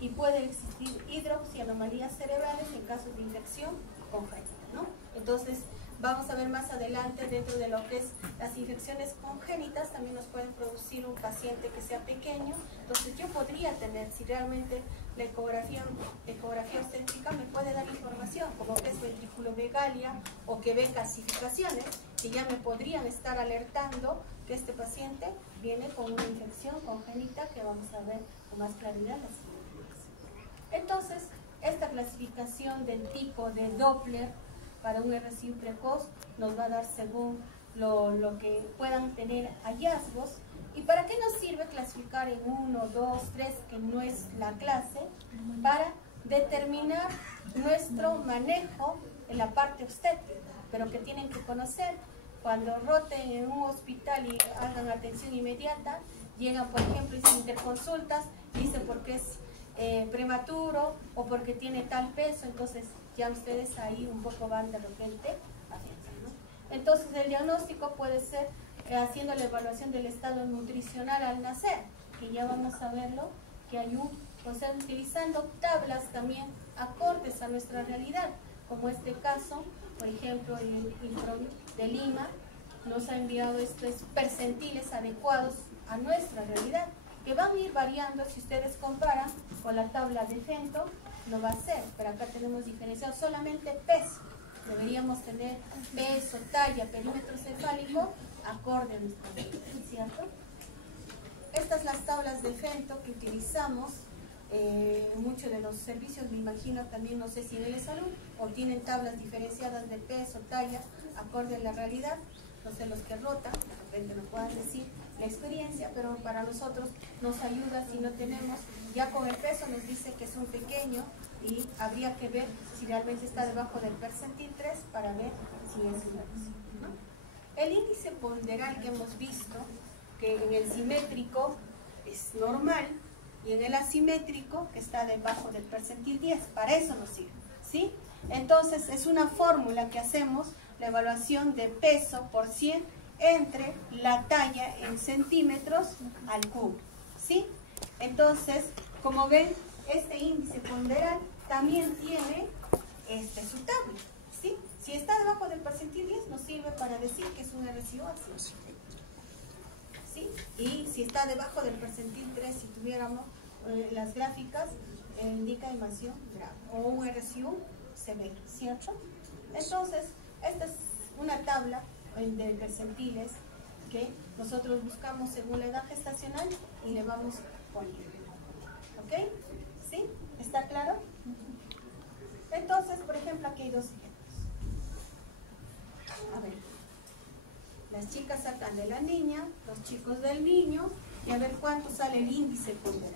Y puede existir hidrox y anomalías cerebrales en casos de infección congénita, ¿no? Entonces, vamos a ver más adelante dentro de lo que es las infecciones congénitas, también nos pueden producir un paciente que sea pequeño. Entonces yo podría tener, si realmente la ecografía obstétrica me puede dar información, como que es ventriculomegalia o que ve calcificaciones, que ya me podrían estar alertando que este paciente viene con una infección congénita, que vamos a ver con más claridad las siguientes. Entonces, esta clasificación del tipo de Doppler para un RCU precoz nos va a dar según lo que puedan tener hallazgos. ¿Y para qué nos sirve clasificar en 1, 2, 3, que no es la clase? Para determinar nuestro manejo en la parte obstétrica, pero que tienen que conocer. Cuando roten en un hospital y hagan atención inmediata, llegan, por ejemplo, y sin interconsultas, dicen porque es prematuro o porque tiene tal peso, entonces ya ustedes ahí un poco van de repente afianzando, ¿no? Entonces el diagnóstico puede ser haciendo la evaluación del estado nutricional al nacer, que ya vamos a verlo, que hay o sea, utilizando tablas también acordes a nuestra realidad, como este caso, por ejemplo, el INPROVI de Lima nos ha enviado estos percentiles adecuados a nuestra realidad, que van a ir variando. Si ustedes comparan con la tabla de Fento, lo va a hacer, pero acá tenemos diferenciado solamente peso. Deberíamos tener peso, talla, perímetro cefálico acorde a nuestra realidad, ¿cierto? Estas son las tablas de Fento que utilizamos muchos de los servicios, me imagino también, no sé si en el salud, o tienen tablas diferenciadas de peso, talla, acorde a la realidad. Entonces los que rotan, de repente nos puedan decir la experiencia, pero para nosotros nos ayuda si no tenemos, ya con el peso nos dice que es un pequeño y habría que ver si realmente está debajo del percentil 3 para ver si es una lesión, ¿no? El índice ponderal que hemos visto, que en el simétrico es normal, y en el asimétrico que está debajo del percentil 10, para eso nos sirve, ¿sí? Entonces es una fórmula que hacemos, la evaluación de peso por 100 entre la talla en centímetros al cubo, ¿sí? Entonces, como ven, este índice ponderal también tiene su tabla, ¿sí? Si está debajo del percentil 10 nos sirve para decir que es un RSIO así, ¿sí? Y si está debajo del percentil 3, si tuviéramos las gráficas, indica invasión grave o un RSIO severo, ¿cierto? Entonces, esta es una tabla de percentiles que nosotros buscamos según la edad gestacional y le vamos poniendo. ¿Ok? ¿Sí? ¿Está claro? Entonces, por ejemplo, aquí hay dos ejemplos. A ver. Las chicas sacan de la niña, los chicos del niño, y a ver cuánto sale el índice ponderal.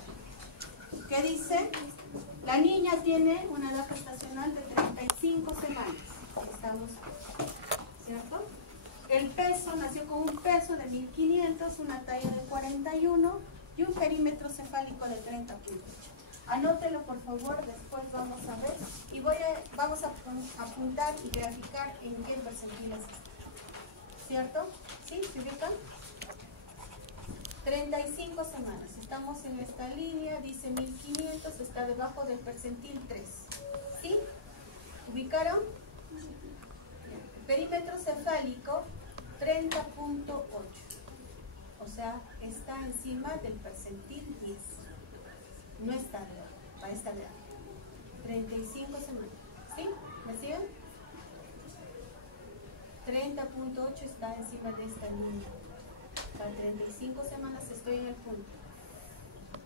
¿Qué dice? La niña tiene una edad gestacional de 35 semanas. Estamos, ¿cierto? El peso, nació con un peso de 1500, una talla de 41 y un perímetro cefálico de 30.8. Anótelo por favor, después vamos a ver y vamos a apuntar y graficar en qué percentiles está. ¿Cierto? ¿Sí? ¿Se ubican? 35 semanas. Estamos en esta línea, dice 1500, está debajo del percentil 3. ¿Sí? ¿Ubicaron? Perímetro cefálico 30.8. O sea, está encima del percentil 10. No está debajo, para esta edad. 35 semanas. ¿Sí? ¿Me siguen? 30.8 está encima de esta línea. Para 35 semanas estoy en el punto.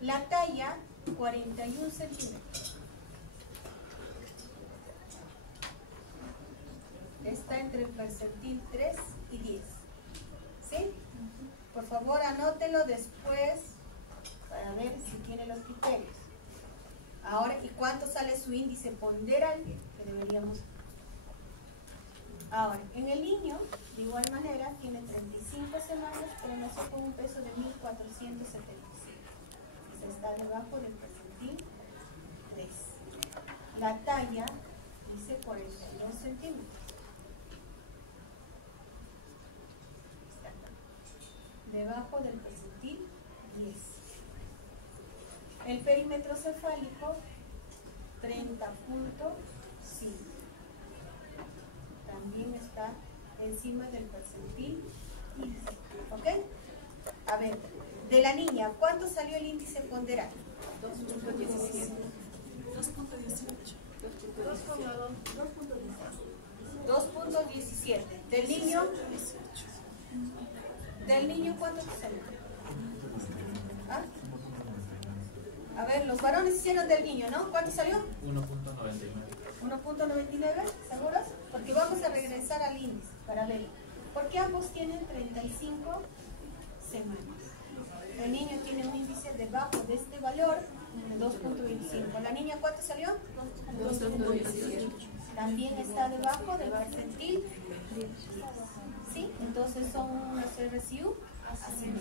La talla, 41 centímetros. Está entre el percentil 3 y 10. ¿Sí? Por favor, anótelo después para ver si tiene los criterios. Ahora, ¿y cuánto sale su índice ponderal? Que deberíamos. Ahora, en el niño, de igual manera, tiene 35 semanas, pero nació con un peso de 1475. O sea, está debajo del percentil 3. La talla dice 42 centímetros. Debajo del percentil 10. El perímetro cefálico 30.5. También está encima del percentil 10. ¿Ok? A ver, de la niña, ¿cuánto salió el índice ponderal? 2.17. 2.17. Del niño, ¿cuánto salió? ¿Ah? A ver, los varones hicieron del niño, ¿no? ¿Cuánto salió? 1.99. 1.99, ¿seguros? Porque vamos a regresar al índice para ver. Porque ambos tienen 35 semanas. El niño tiene un índice debajo de este valor, 2.25. ¿La niña cuánto salió? 2.17. También está debajo del percentil. ¿Sí? Entonces son unos RSIU así.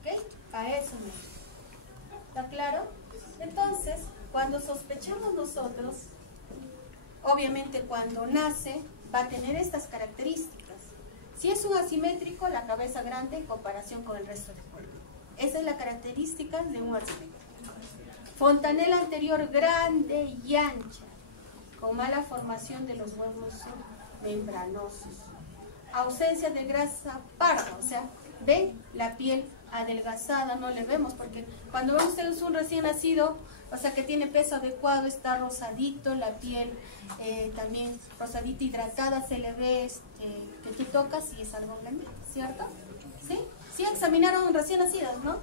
¿Ok? A eso mismo. ¿Está claro? Entonces, cuando sospechamos nosotros, obviamente cuando nace va a tener estas características. Si es un asimétrico, la cabeza grande en comparación con el resto del cuerpo. Esa es la característica de un asimétrico. Fontanela anterior grande y ancha, con mala formación de los huevos membranosos. Ausencia de grasa parda, o sea, ven la piel adelgazada, no le vemos, porque cuando vemos ustedes un recién nacido, o sea que tiene peso adecuado, está rosadito, la piel también rosadita, hidratada, se le ve que tú tocas y es algo blandito, ¿cierto? ¿Sí? Sí, examinaron recién nacidos, ¿no?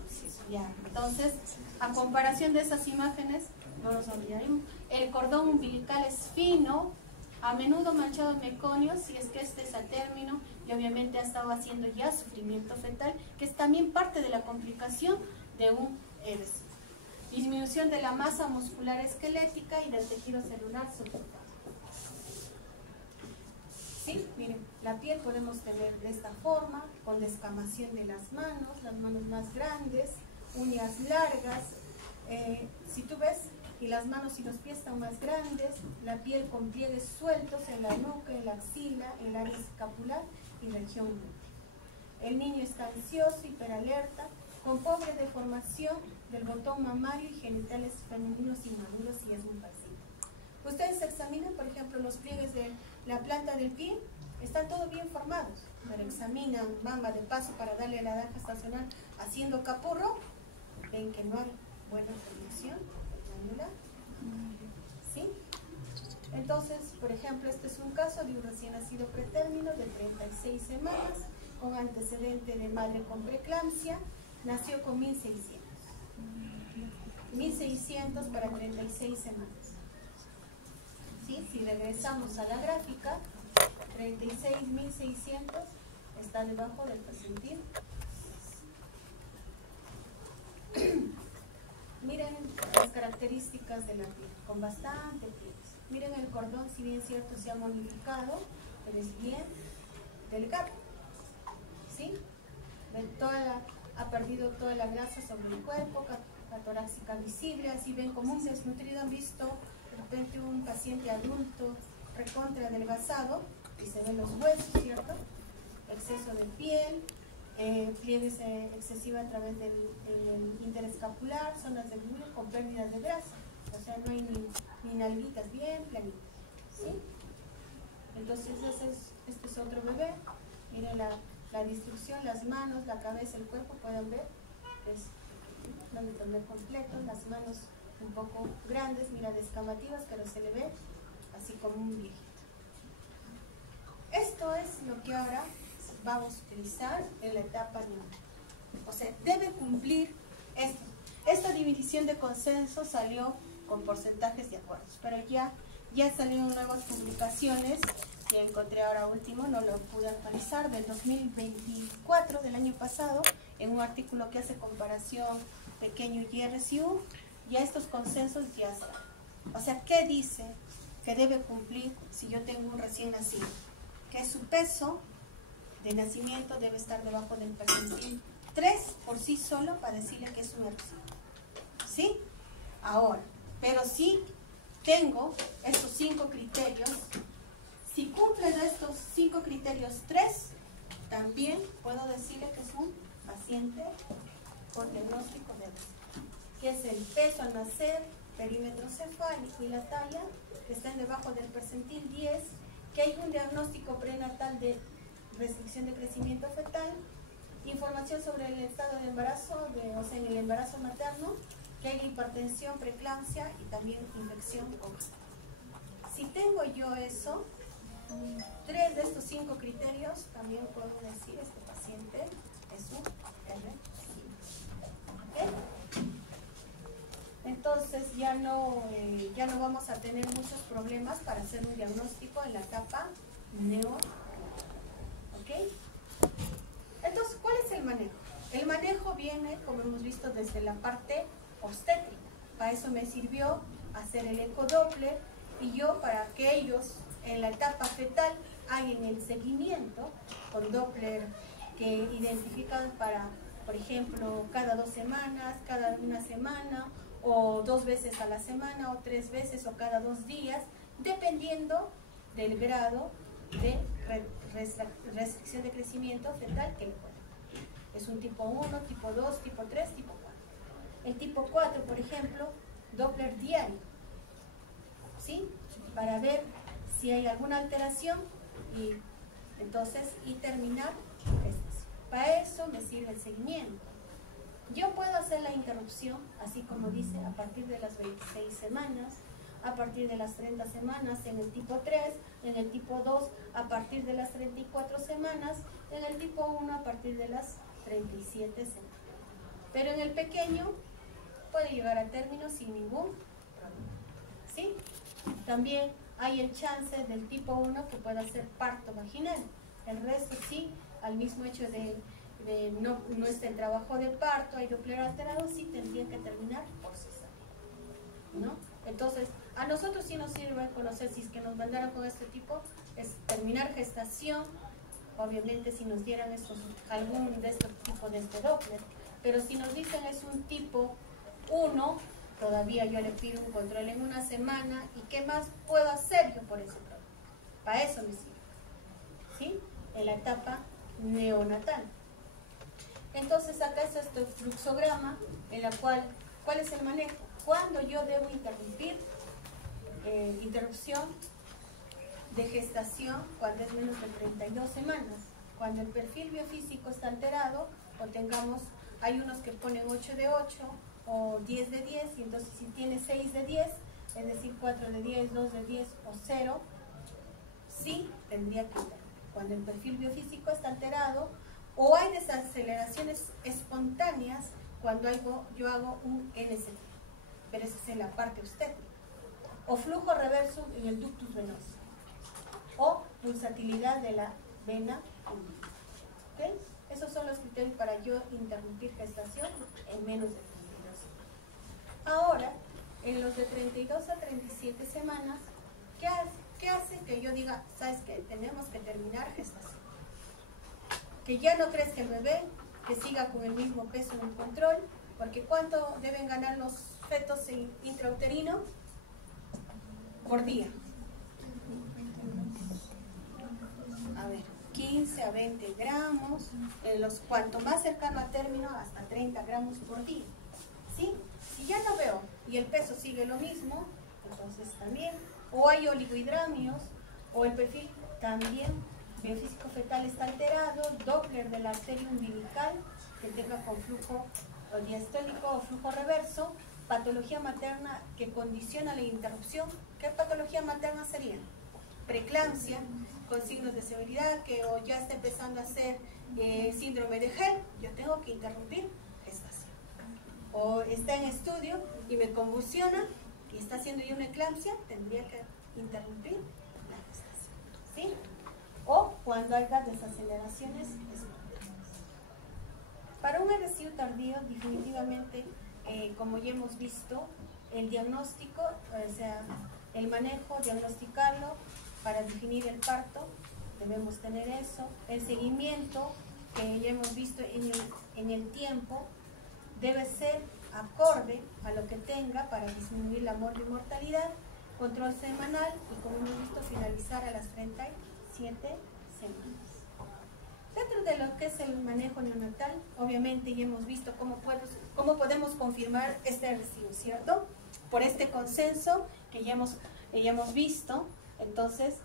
Ya, entonces, a comparación de esas imágenes, no nos olvidaremos. El cordón umbilical es fino, a menudo manchado de meconio, si es que este es a término, y obviamente ha estado haciendo ya sufrimiento fetal, que es también parte de la complicación de un ERS. Disminución de la masa muscular esquelética y del tejido celular subcutáneo. ¿Sí? Miren, la piel podemos tener de esta forma, con descamación de las manos más grandes, uñas largas, si tú ves, y las manos y los pies están más grandes, la piel con pliegues sueltos en la nuca, en la axila, en el área escapular y región glútea. El niño está ansioso, hiperalerta, con pobre deformación del botón mamario y genitales femeninos inmaduros y es muy fácil. Ustedes examinen, por ejemplo, los pliegues de la planta del pie, están todos bien formados, pero examinan mama de paso para darle la edad gestacional haciendo capurro, ven que no hay buena formación. ¿Sí? Entonces, por ejemplo, este es un caso de un recién nacido pretérmino de 36 semanas con antecedente de madre con preeclampsia, nació con 1600. 1600 para 36 semanas. ¿Sí? Si regresamos a la gráfica, 36.600 está debajo del percentil. Miren las características de la piel, con bastante pliegues. Miren el cordón, si bien cierto se ha modificado, pero es bien delgado. ¿Sí? Ha perdido toda la grasa sobre el cuerpo, la torácica visible, así ven como un desnutrido. Han visto de repente un paciente adulto recontra adelgazado y se ven los huesos, ¿cierto? Exceso de piel. Pliegues excesivas a través del interescapular, zonas de glúteo con pérdida de grasa, o sea, no hay ni nalguitas bien planitas, ¿sí? Entonces este es otro bebé. Miren la distribución, las manos, la cabeza, el cuerpo, pueden ver, es donde tomé completo, las manos un poco grandes, mira, descamativas, pero se le ve así como un viejito. Esto es lo que ahora vamos a utilizar en la etapa neonatal. O sea, debe cumplir esto. Esta división de consenso salió con porcentajes de acuerdos, pero ya salieron nuevas publicaciones que encontré ahora último, no lo pude actualizar, del 2024, del año pasado, en un artículo que hace comparación pequeño y RSU, ya estos consensos ya están. O sea, ¿qué dice que debe cumplir si yo tengo un recién nacido? Que su peso de nacimiento debe estar debajo del percentil 3 por sí solo para decirle que es un RSU. ¿Sí? Ahora, pero si tengo estos 5 criterios, si cumple de estos 5 criterios 3, también puedo decirle que es un paciente con diagnóstico de RSU, que es el peso al nacer, perímetro cefálico y la talla, que estén debajo del percentil 10, que hay un diagnóstico prenatal de restricción de crecimiento fetal, información sobre el estado de embarazo, o sea, en el embarazo materno, que hay hipertensión, preeclampsia y también infección congénita. Si tengo yo eso, 3 de estos 5 criterios, también puedo decir este paciente es un RSU. ¿Okay? Entonces ya no vamos a tener muchos problemas para hacer un diagnóstico en la etapa neonatal. ¿Ok? Entonces, ¿cuál es el manejo? El manejo viene, como hemos visto, desde la parte obstétrica. Para eso me sirvió hacer el ecodoppler y yo, para que ellos en la etapa fetal hagan el seguimiento con Doppler que identifican para, por ejemplo, cada 2 semanas, cada 1 semana, o 2 veces a la semana, o 3 veces, o cada 2 días, dependiendo del grado de restricción de crecimiento fetal que le pueda. Es un tipo 1, tipo 2, tipo 3, tipo 4. El tipo 4, por ejemplo, Doppler diario, ¿sí? Para ver si hay alguna alteración y entonces terminar. Para eso me sirve el seguimiento. Yo puedo hacer la interrupción, así como dice, a partir de las 26 semanas, a partir de las 30 semanas en el tipo 3, en el tipo 2 a partir de las 34 semanas, en el tipo 1 a partir de las 37 semanas. Pero en el pequeño puede llegar a término sin ningún problema. ¿Sí? También hay el chance del tipo 1 que pueda ser parto vaginal. El resto sí, al mismo hecho de no esté en trabajo de parto, hay Doppler alterado, sí tendría que terminar por cesárea, ¿no? Entonces, a nosotros sí nos sirve conocer, si es que nos mandaran con este tipo, es terminar gestación, obviamente si nos dieran algún de estos tipos de este Doppler, pero si nos dicen es un tipo 1, todavía yo le pido un control en una semana, ¿y qué más puedo hacer yo por ese problema? Para eso me sirve, ¿sí? En la etapa neonatal. Entonces acá está este fluxograma en la cual, ¿cuál es el manejo? ¿Cuándo yo debo interrumpir? Interrupción de gestación cuando es menos de 32 semanas. Cuando el perfil biofísico está alterado o tengamos, hay unos que ponen 8 de 8 o 10 de 10, y entonces si tiene 6 de 10, es decir 4 de 10, 2 de 10 o 0, sí tendría que interrumpir. Cuando el perfil biofísico está alterado o hay desaceleraciones espontáneas cuando yo hago un NST, pero esa es en la parte obstétrica, o flujo reverso en el ductus venoso, o pulsatilidad de la vena umbilical. ¿Okay? Esos son los criterios para yo interrumpir gestación en menos de 32 semanas. Ahora, en los de 32 a 37 semanas, ¿qué hace que yo diga, sabes qué, tenemos que terminar gestación? Que ya no crezca el bebé, que siga con el mismo peso en el control, porque ¿cuánto deben ganar los fetos intrauterinos por día? A ver, 15 a 20 gramos, cuanto más cercano a término, hasta 30 gramos por día. ¿Sí? Si ya no veo y el peso sigue lo mismo, entonces también, o hay oligohidramios, o el perfil también biofísico fetal está alterado, Doppler de la arteria umbilical, que tenga con flujo diastólico o flujo reverso, patología materna que condiciona la interrupción. ¿Qué patología materna sería? Preeclampsia, con signos de severidad, que o ya está empezando a hacer síndrome de Hell, yo tengo que interrumpir gestación. O está en estudio y me convulsiona y está haciendo ya una eclampsia, tendría que interrumpir la gestación. ¿Sí? O cuando haya desaceleraciones espontáneas. Para un RCU tardío, definitivamente, como ya hemos visto, el diagnóstico, o sea, el manejo, diagnosticarlo para definir el parto, debemos tener eso. El seguimiento, que ya hemos visto en el tiempo, debe ser acorde a lo que tenga para disminuir la mortalidad, control semanal y, como hemos visto, finalizar a las 37 semanas. Dentro de lo que es el manejo neonatal, obviamente ya hemos visto cómo podemos confirmar este RCU, ¿cierto? Por este consenso que ya hemos visto. Entonces,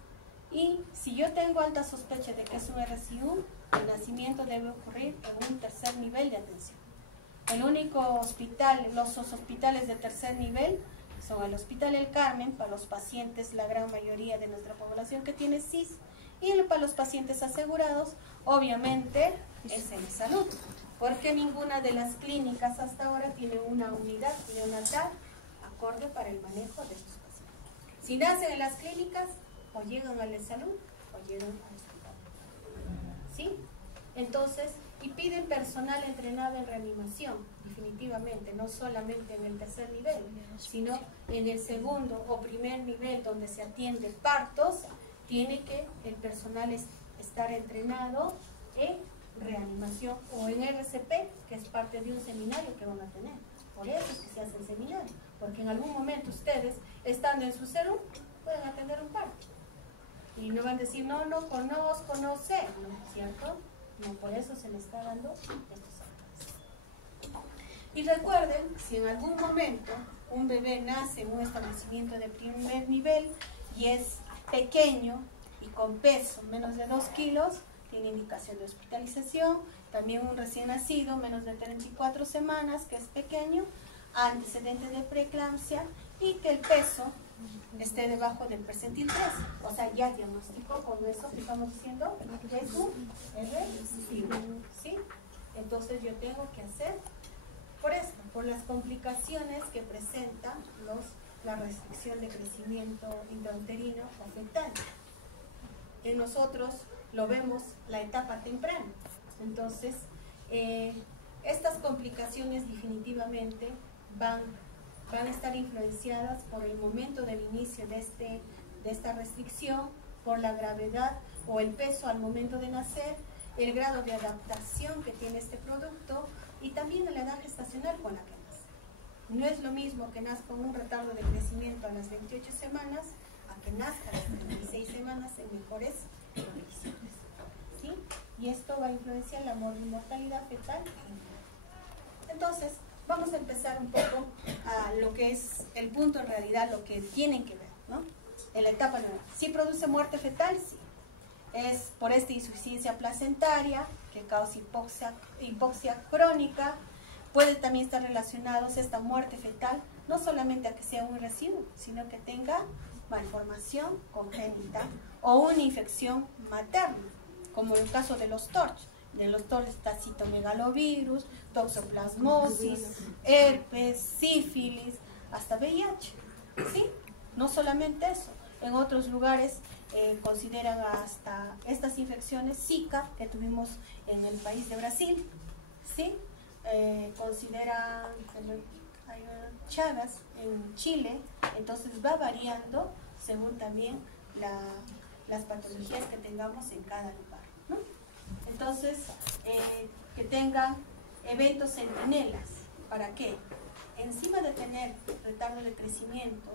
y si yo tengo alta sospecha de que es un RCU, el nacimiento debe ocurrir en un tercer nivel de atención. El único hospital, los hospitales de tercer nivel son el Hospital El Carmen, para los pacientes, la gran mayoría de nuestra población que tiene CIS, y para los pacientes asegurados, obviamente, es el Salud, porque ninguna de las clínicas hasta ahora tiene una unidad neonatal acorde para el manejo de estos pacientes. Si nacen en las clínicas, o llegan al Salud, o llegan al hospital. ¿Sí? Entonces, y piden personal entrenado en reanimación, definitivamente, no solamente en el tercer nivel, sino en el segundo o primer nivel donde se atiende partos, tiene que el personal estar entrenado en reanimación o en RCP, que es parte de un seminario que van a tener. Por eso es que se hace el seminario, porque en algún momento ustedes, estando en su salud, pueden atender un parto. Y no van a decir, no conozco, no sé, ¿no es cierto? No, por eso se le está dando estos avances. Y recuerden, si en algún momento un bebé nace en un establecimiento de primer nivel y es pequeño y con peso menos de 2 kilos, tiene indicación de hospitalización. También un recién nacido, menos de 34 semanas, que es pequeño, antecedentes de preeclampsia y que el peso esté debajo del percentil 3. O sea, ya diagnosticó con eso que estamos diciendo, es un RCU, ¿sí? Entonces yo tengo que hacer por esto, por las complicaciones que presenta la restricción de crecimiento intrauterino o fetal. En nosotros lo vemos la etapa temprana. Entonces, estas complicaciones definitivamente van a estar influenciadas por el momento del inicio de esta restricción, por la gravedad o el peso al momento de nacer, el grado de adaptación que tiene este producto y también la edad gestacional con la que nace. No es lo mismo que nazca con un retardo de crecimiento a las 28 semanas a que nazca a las 36 semanas en mejores condiciones, ¿sí? Y esto va a influenciar la mortalidad fetal. Entonces, vamos a empezar un poco a lo que es el punto en realidad, lo que tienen que ver, ¿no? En la etapa nueva. ¿Sí produce muerte fetal? Sí. Es por esta insuficiencia placentaria que causa hipoxia crónica. Puede también estar relacionado esta muerte fetal, no solamente a que sea un residuo, sino que tenga malformación congénita o una infección materna, como en el caso de los TORCH. De los TORCH está citomegalovirus, toxoplasmosis, herpes, sífilis, hasta VIH, ¿sí? No solamente eso, en otros lugares consideran hasta estas infecciones Zika que tuvimos en el país de Brasil, ¿sí? Consideran Chagas en Chile. Entonces va variando según también las patologías que tengamos en cada lugar, ¿no? Entonces, que tengan eventos centinelas. ¿Para qué? Encima de tener retardo de crecimiento,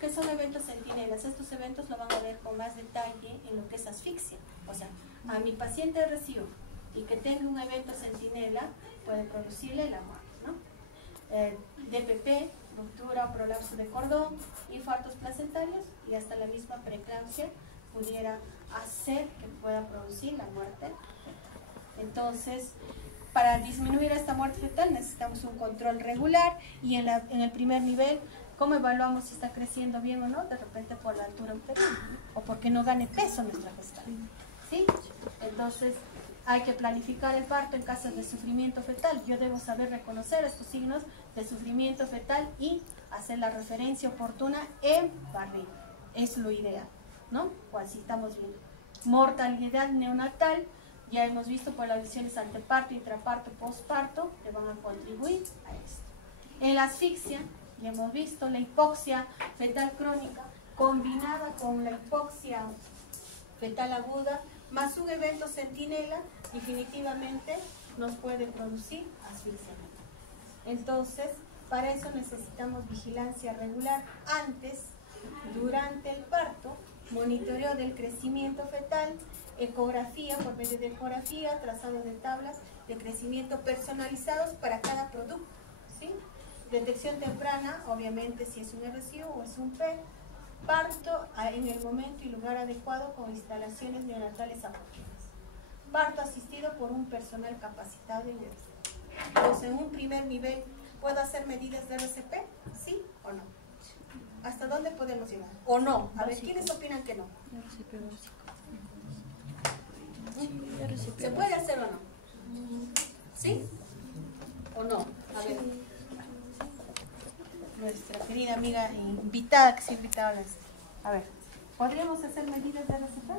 ¿qué son eventos centinelas? Estos eventos lo van a ver con más detalle en lo que es asfixia. O sea, a mi paciente recibo y que tenga un evento centinela puede producirle la muerte, ¿no? DPP, ruptura o prolapso de cordón, infartos placentarios y hasta la misma preeclampsia pudiera hacer que pueda producir la muerte. Entonces, para disminuir esta muerte fetal necesitamos un control regular y en el primer nivel, ¿cómo evaluamos si está creciendo bien o no? De repente por la altura uterina o porque no gane peso nuestra gestante, ¿sí? Entonces, hay que planificar el parto en caso de sufrimiento fetal. Yo debo saber reconocer estos signos de sufrimiento fetal y hacer la referencia oportuna en barriga. Es lo ideal, ¿no? O así estamos viendo. Mortalidad neonatal, ya hemos visto por las lesiones anteparto, intraparto, postparto, que van a contribuir a esto. En la asfixia, ya hemos visto la hipoxia fetal crónica combinada con la hipoxia fetal aguda, más un evento centinela, definitivamente nos puede producir asfixia. Entonces, para eso necesitamos vigilancia regular antes, durante el parto, monitoreo del crecimiento fetal, ecografía por medio de ecografía, trazado de tablas de crecimiento personalizados para cada producto, ¿sí? Detección temprana, obviamente si es un RCU o es un P, parto en el momento y lugar adecuado con instalaciones neonatales apropiadas. Parto asistido por un personal capacitado y diverso. Entonces, en un primer nivel, ¿puedo hacer medidas de RCP? ¿Sí o no? ¿Hasta dónde podemos llegar? ¿O no? A ver, ¿quiénes opinan que no? ¿Se puede hacer o no? ¿Sí? ¿O no? A ver. Nuestra querida amiga invitada, que se invitaba a las... A ver, ¿podríamos hacer medidas de RCP?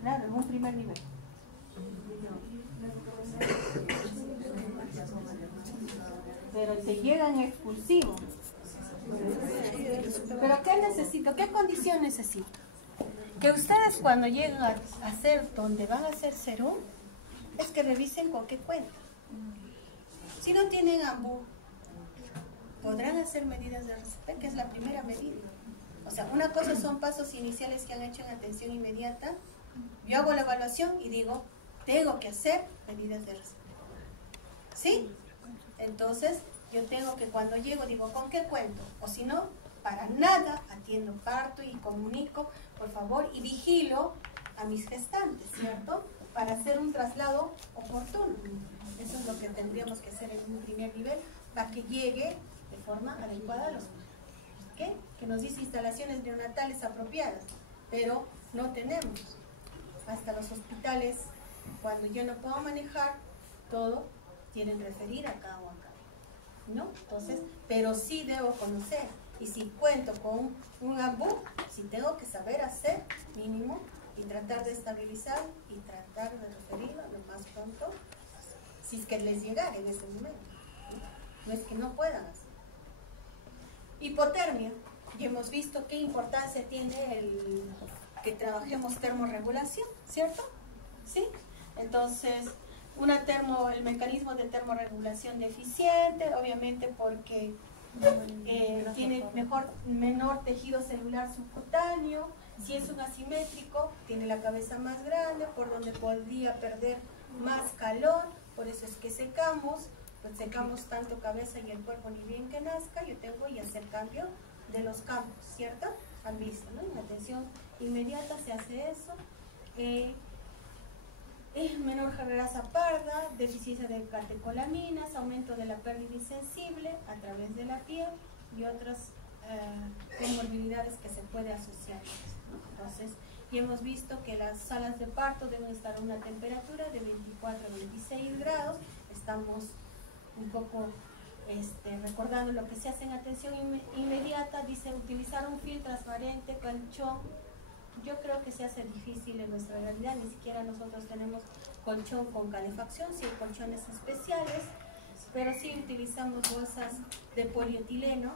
Claro, en un primer nivel. Pero se llegan expulsivos. ¿Pero qué necesito? ¿Qué condición necesito? Que ustedes cuando lleguen a hacer, donde van a hacer serum, es que revisen con qué cuenta. Si no tienen AMBU, podrán hacer medidas de RCP, que es la primera medida. O sea, una cosa son pasos iniciales que han hecho en atención inmediata. Yo hago la evaluación y digo, tengo que hacer medidas de RCP. ¿Sí? Entonces, yo tengo que cuando llego, digo, ¿con qué cuento? O si no, para nada atiendo parto y comunico, por favor, y vigilo a mis gestantes, ¿cierto? Para hacer un traslado oportuno. Eso es lo que tendríamos que hacer en un primer nivel para que llegue de forma adecuada a los ¿qué? Que nos dice instalaciones neonatales apropiadas, pero no tenemos. Hasta los hospitales Cuando yo no puedo manejar todo, quieren referir acá o acá, ¿no? Entonces, pero sí debo conocer. Y si cuento con un AMBU, sí tengo que saber hacer mínimo y tratar de estabilizar y tratar de referirlo lo más pronto, si es que les llegara en ese momento. No es que no puedan hacer. Hipotermia. Y hemos visto qué importancia tiene el que trabajemos termorregulación, ¿cierto? ¿Sí? Entonces, el mecanismo de termorregulación deficiente, obviamente porque tiene menor tejido celular subcutáneo. Si es un asimétrico, tiene la cabeza más grande, por donde podría perder más calor, por eso es que secamos, pues secamos tanto cabeza y el cuerpo ni bien que nazca. Yo tengo y hacer cambio de los campos, ¿cierto? Han visto, ¿no? En atención inmediata se hace eso. Menor grasa parda, deficiencia de catecolaminas, aumento de la pérdida insensible a través de la piel y otras comorbilidades que se puede asociar. Entonces, y hemos visto que las salas de parto deben estar a una temperatura de 24 a 26 grados. Estamos un poco recordando lo que se hace en atención inmediata. Dice utilizar un film transparente, colchón. Yo creo que se hace difícil en nuestra realidad, ni siquiera nosotros tenemos colchón con calefacción, sí hay colchones especiales, pero sí utilizamos bolsas de polietileno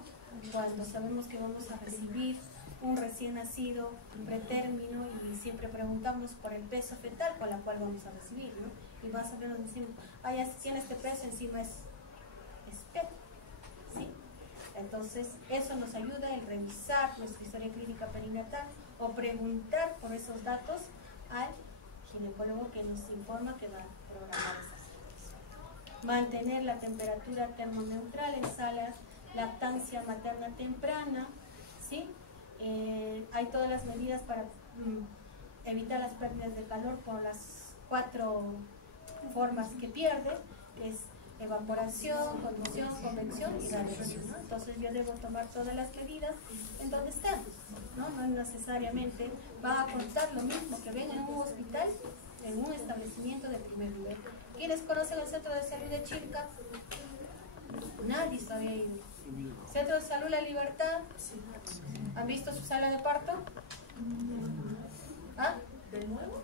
cuando sabemos que vamos a recibir un recién nacido pretérmino y siempre preguntamos por el peso fetal con la cual vamos a recibir, ¿no? Y más o menos decimos, ya tiene este peso, encima es PET, ¿sí? Entonces eso nos ayuda el revisar nuestra historia clínica perinatal o preguntar por esos datos al ginecólogo que nos informa que va a programar esas cosas. Mantener la temperatura termoneutral en salas, lactancia materna temprana, ¿sí? Hay todas las medidas para evitar las pérdidas de calor por las 4 formas que pierde, que es evaporación, conducción, convección y radiación, ¿no? Entonces yo debo tomar todas las medidas en donde estemos, ¿no? No necesariamente va a contar lo mismo que ven en un hospital, en un establecimiento de primer nivel. ¿Quiénes conocen el Centro de Salud de Chilca? Nadie todavía ido. Centro de Salud La Libertad. ¿Han visto su sala de parto? ¿Ah? ¿Del nuevo?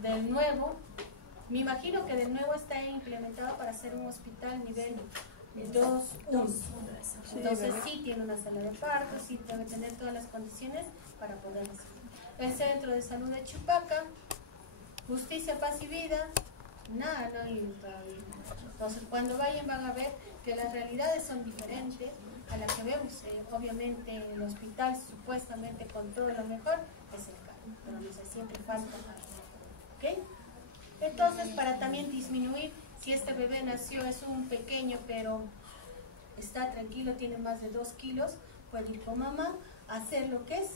Del nuevo. Me imagino que del nuevo está implementado para hacer un hospital nivel 2, 1. Entonces sí tiene una sala de parto, sí debe tener todas las condiciones para poder hacerlo. El Centro de Salud de Chupaca, Justicia, Paz y Vida, nada, no hay todavía. Entonces cuando vayan van a ver que las realidades son diferentes a las que vemos. Obviamente el hospital supuestamente con todo lo mejor es el caro, pero no sé, siempre falta algo. ¿Ok? Entonces, para también disminuir, si este bebé nació, es un pequeño, pero está tranquilo, tiene más de 2 kilos, puede ir con mamá a hacer lo que es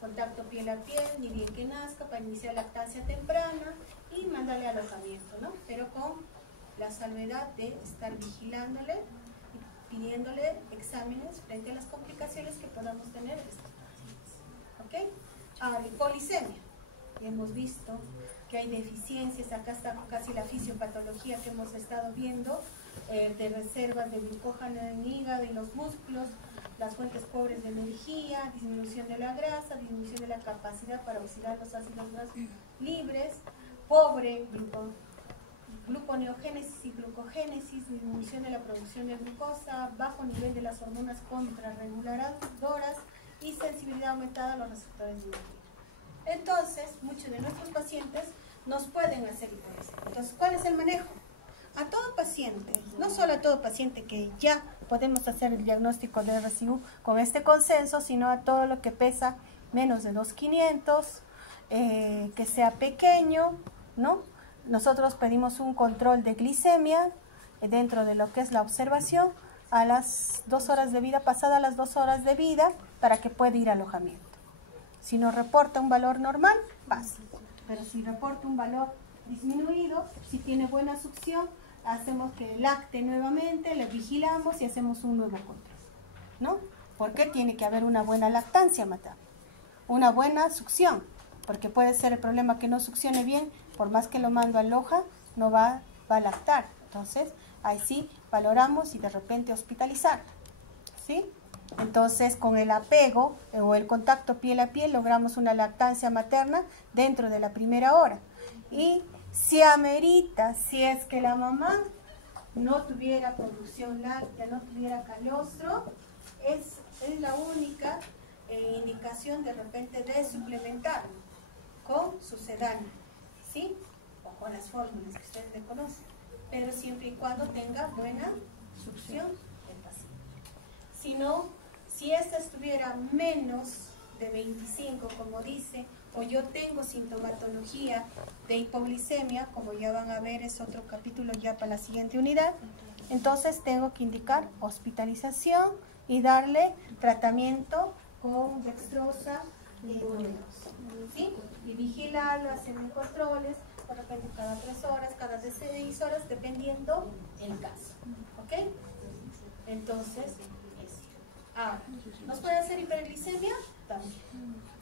contacto piel a piel, ni bien que nazca, para iniciar lactancia temprana y mandarle alojamiento, ¿no? Pero con la salvedad de estar vigilándole y pidiéndole exámenes frente a las complicaciones que podamos tener en estos pacientes. ¿Ok? Ahora, hipolisemia. Hemos visto que hay deficiencias, acá está casi la fisiopatología que hemos estado viendo, de reservas de glucógeno en el hígado y los músculos, las fuentes pobres de energía, disminución de la grasa, disminución de la capacidad para oxidar los ácidos grasos libres, pobre gluconeogénesis y glucogénesis, disminución de la producción de glucosa, bajo nivel de las hormonas contrarreguladoras y sensibilidad aumentada a los receptores de insulina. Entonces, muchos de nuestros pacientes nos pueden hacer hipotermia. Entonces, ¿cuál es el manejo? A todo paciente, no solo a todo paciente que ya podemos hacer el diagnóstico de RSIU con este consenso, sino a todo lo que pesa menos de 2,500, que sea pequeño, ¿no? Nosotros pedimos un control de glicemia dentro de lo que es la observación a las 2 horas de vida, pasada las 2 horas de vida, para que pueda ir a alojamiento. Si nos reporta un valor normal, pasa. Pero si reporta un valor disminuido, si tiene buena succión, hacemos que lacte nuevamente, le vigilamos y hacemos un nuevo control, ¿no? Porque tiene que haber una buena lactancia materna, una buena succión, porque puede ser el problema que no succione bien por más que lo mando a Loja, no va a lactar. Entonces, ahí sí valoramos y de repente hospitalizar, ¿sí? Entonces, con el apego o el contacto piel a piel, logramos una lactancia materna dentro de la primera hora. Y si amerita, si es que la mamá no tuviera producción láctea, no tuviera calostro, es la única indicación de repente de suplementarlo con sucedáneo, ¿sí? O con las fórmulas que ustedes le conocen, pero siempre y cuando tenga buena succión el paciente. Si no, si esta estuviera menos de 25, como dice, o yo tengo sintomatología de hipoglicemia, como ya van a ver, es otro capítulo ya para la siguiente unidad, entonces tengo que indicar hospitalización y darle tratamiento con dextrosa y ¿sí? Y vigilarlo, hacerle controles, de repente cada 3 horas, cada 6 horas, dependiendo el caso, ¿ok? Entonces, ahora, ¿nos puede hacer hiperglicemia? También,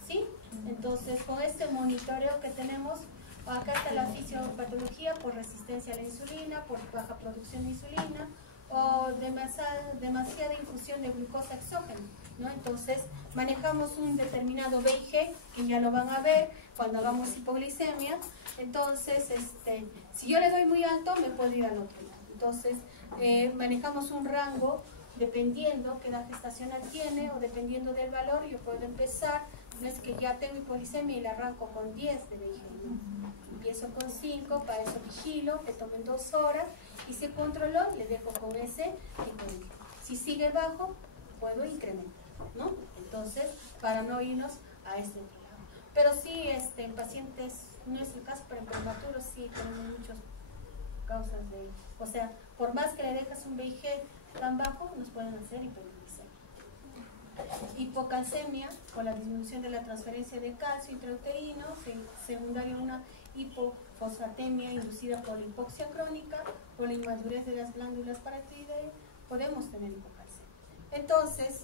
¿sí? Entonces, con este monitoreo que tenemos, acá está la fisiopatología por resistencia a la insulina, por baja producción de insulina, o demasiada infusión de glucosa exógena, ¿no? Entonces, manejamos un determinado BIG, que ya lo van a ver cuando hagamos hipoglicemia. Entonces, si yo le doy muy alto, me puedo ir al otro lado. Entonces, manejamos un rango dependiendo qué edad gestacional tiene o dependiendo del valor. Yo puedo empezar, no es que ya tengo hipoglicemia y le arranco con 10 de BIG, ¿no? Empiezo con 5, para eso vigilo, que tomen 2 horas, y si controló, le dejo con ese y si sigue bajo, puedo incrementar, ¿no? Entonces, para no irnos a este lado. Pero sí, en pacientes, no es el caso, pero en prematuros sí tenemos muchas causas de, o sea, por más que le dejas un BIG tan bajo, nos pueden hacer hiperglicemia. Hipocalcemia, por la disminución de la transferencia de calcio intrauterino, secundario a una hipofosfatemia inducida por la hipoxia crónica, por la inmadurez de las glándulas paratideas, podemos tener hipocalcemia. Entonces,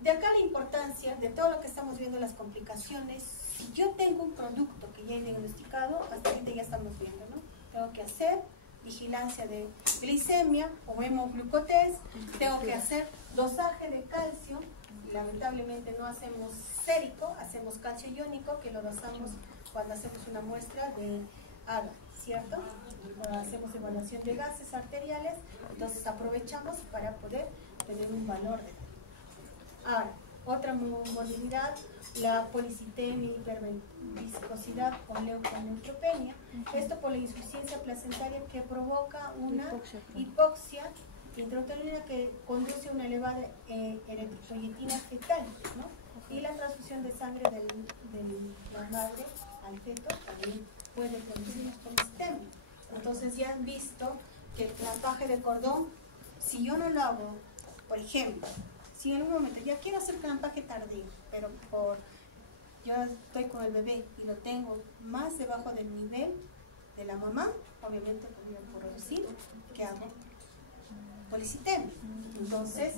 de acá la importancia de todo lo que estamos viendo, las complicaciones. Si yo tengo un producto que ya he diagnosticado, hasta ahorita ya estamos viendo, ¿no? Tengo que hacer vigilancia de glicemia o hemoglucotest, tengo que hacer dosaje de calcio. Lamentablemente no hacemos sérico, hacemos calcio iónico, que lo dosamos cuando hacemos una muestra de ADA, ¿cierto? Hacemos evaluación de gases arteriales, entonces aprovechamos para poder tener un valor de. Ahora, otra modalidad, la policitemia, hiperviscosidad o leuconeutropenia. Esto por la insuficiencia placentaria que provoca una hipoxia intrauterina que conduce a una elevada eritropoyetina fetal, ¿no? Y la transfusión de sangre de la madre al feto también puede producir policitemia. Entonces ya han visto que el trampaje de cordón, si yo no lo hago, por ejemplo, si en un momento ya quiero hacer trampaje tardío, pero yo estoy con el bebé y lo tengo más debajo del nivel de la mamá, obviamente podría producir, ¿qué hago? Policitemia. Entonces,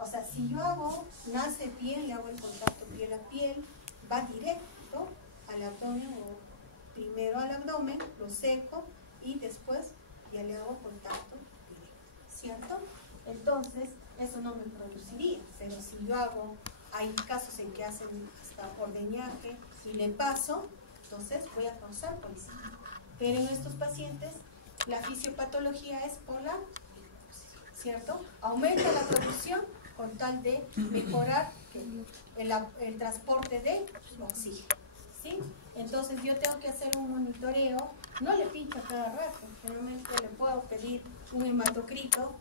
o sea, si yo nace bien, le hago el contacto piel a piel, va directo al abdomen, o primero al abdomen, lo seco y después ya le hago contacto directo, ¿cierto? Entonces, eso no me produciría, pero si yo hay casos en que hacen hasta ordeñaje y le paso, entonces voy a causar policitemia. Pero en estos pacientes, la fisiopatología es por la hipoxia, ¿cierto? Aumenta la producción con tal de mejorar el transporte de oxígeno, ¿sí? Entonces yo tengo que hacer un monitoreo, no le pincho cada rato, generalmente le puedo pedir un hematocrito,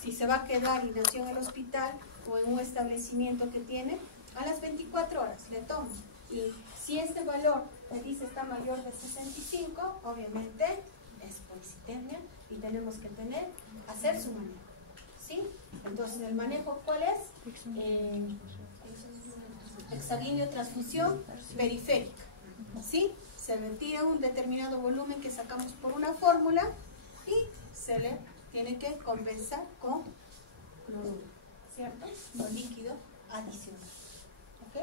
si se va a quedar y nació en el hospital o en un establecimiento que tiene, a las 24 horas le tomo. Y si este valor me dice está mayor de 65, obviamente es policitemia y tenemos que hacer su manejo, ¿sí? Entonces, ¿el manejo cuál es? Hexaguíneo transfusión periférica, ¿sí? Se retira un determinado volumen que sacamos por una fórmula y se le tiene que compensar con cloruro, ¿cierto? Con líquido adicional, ¿ok?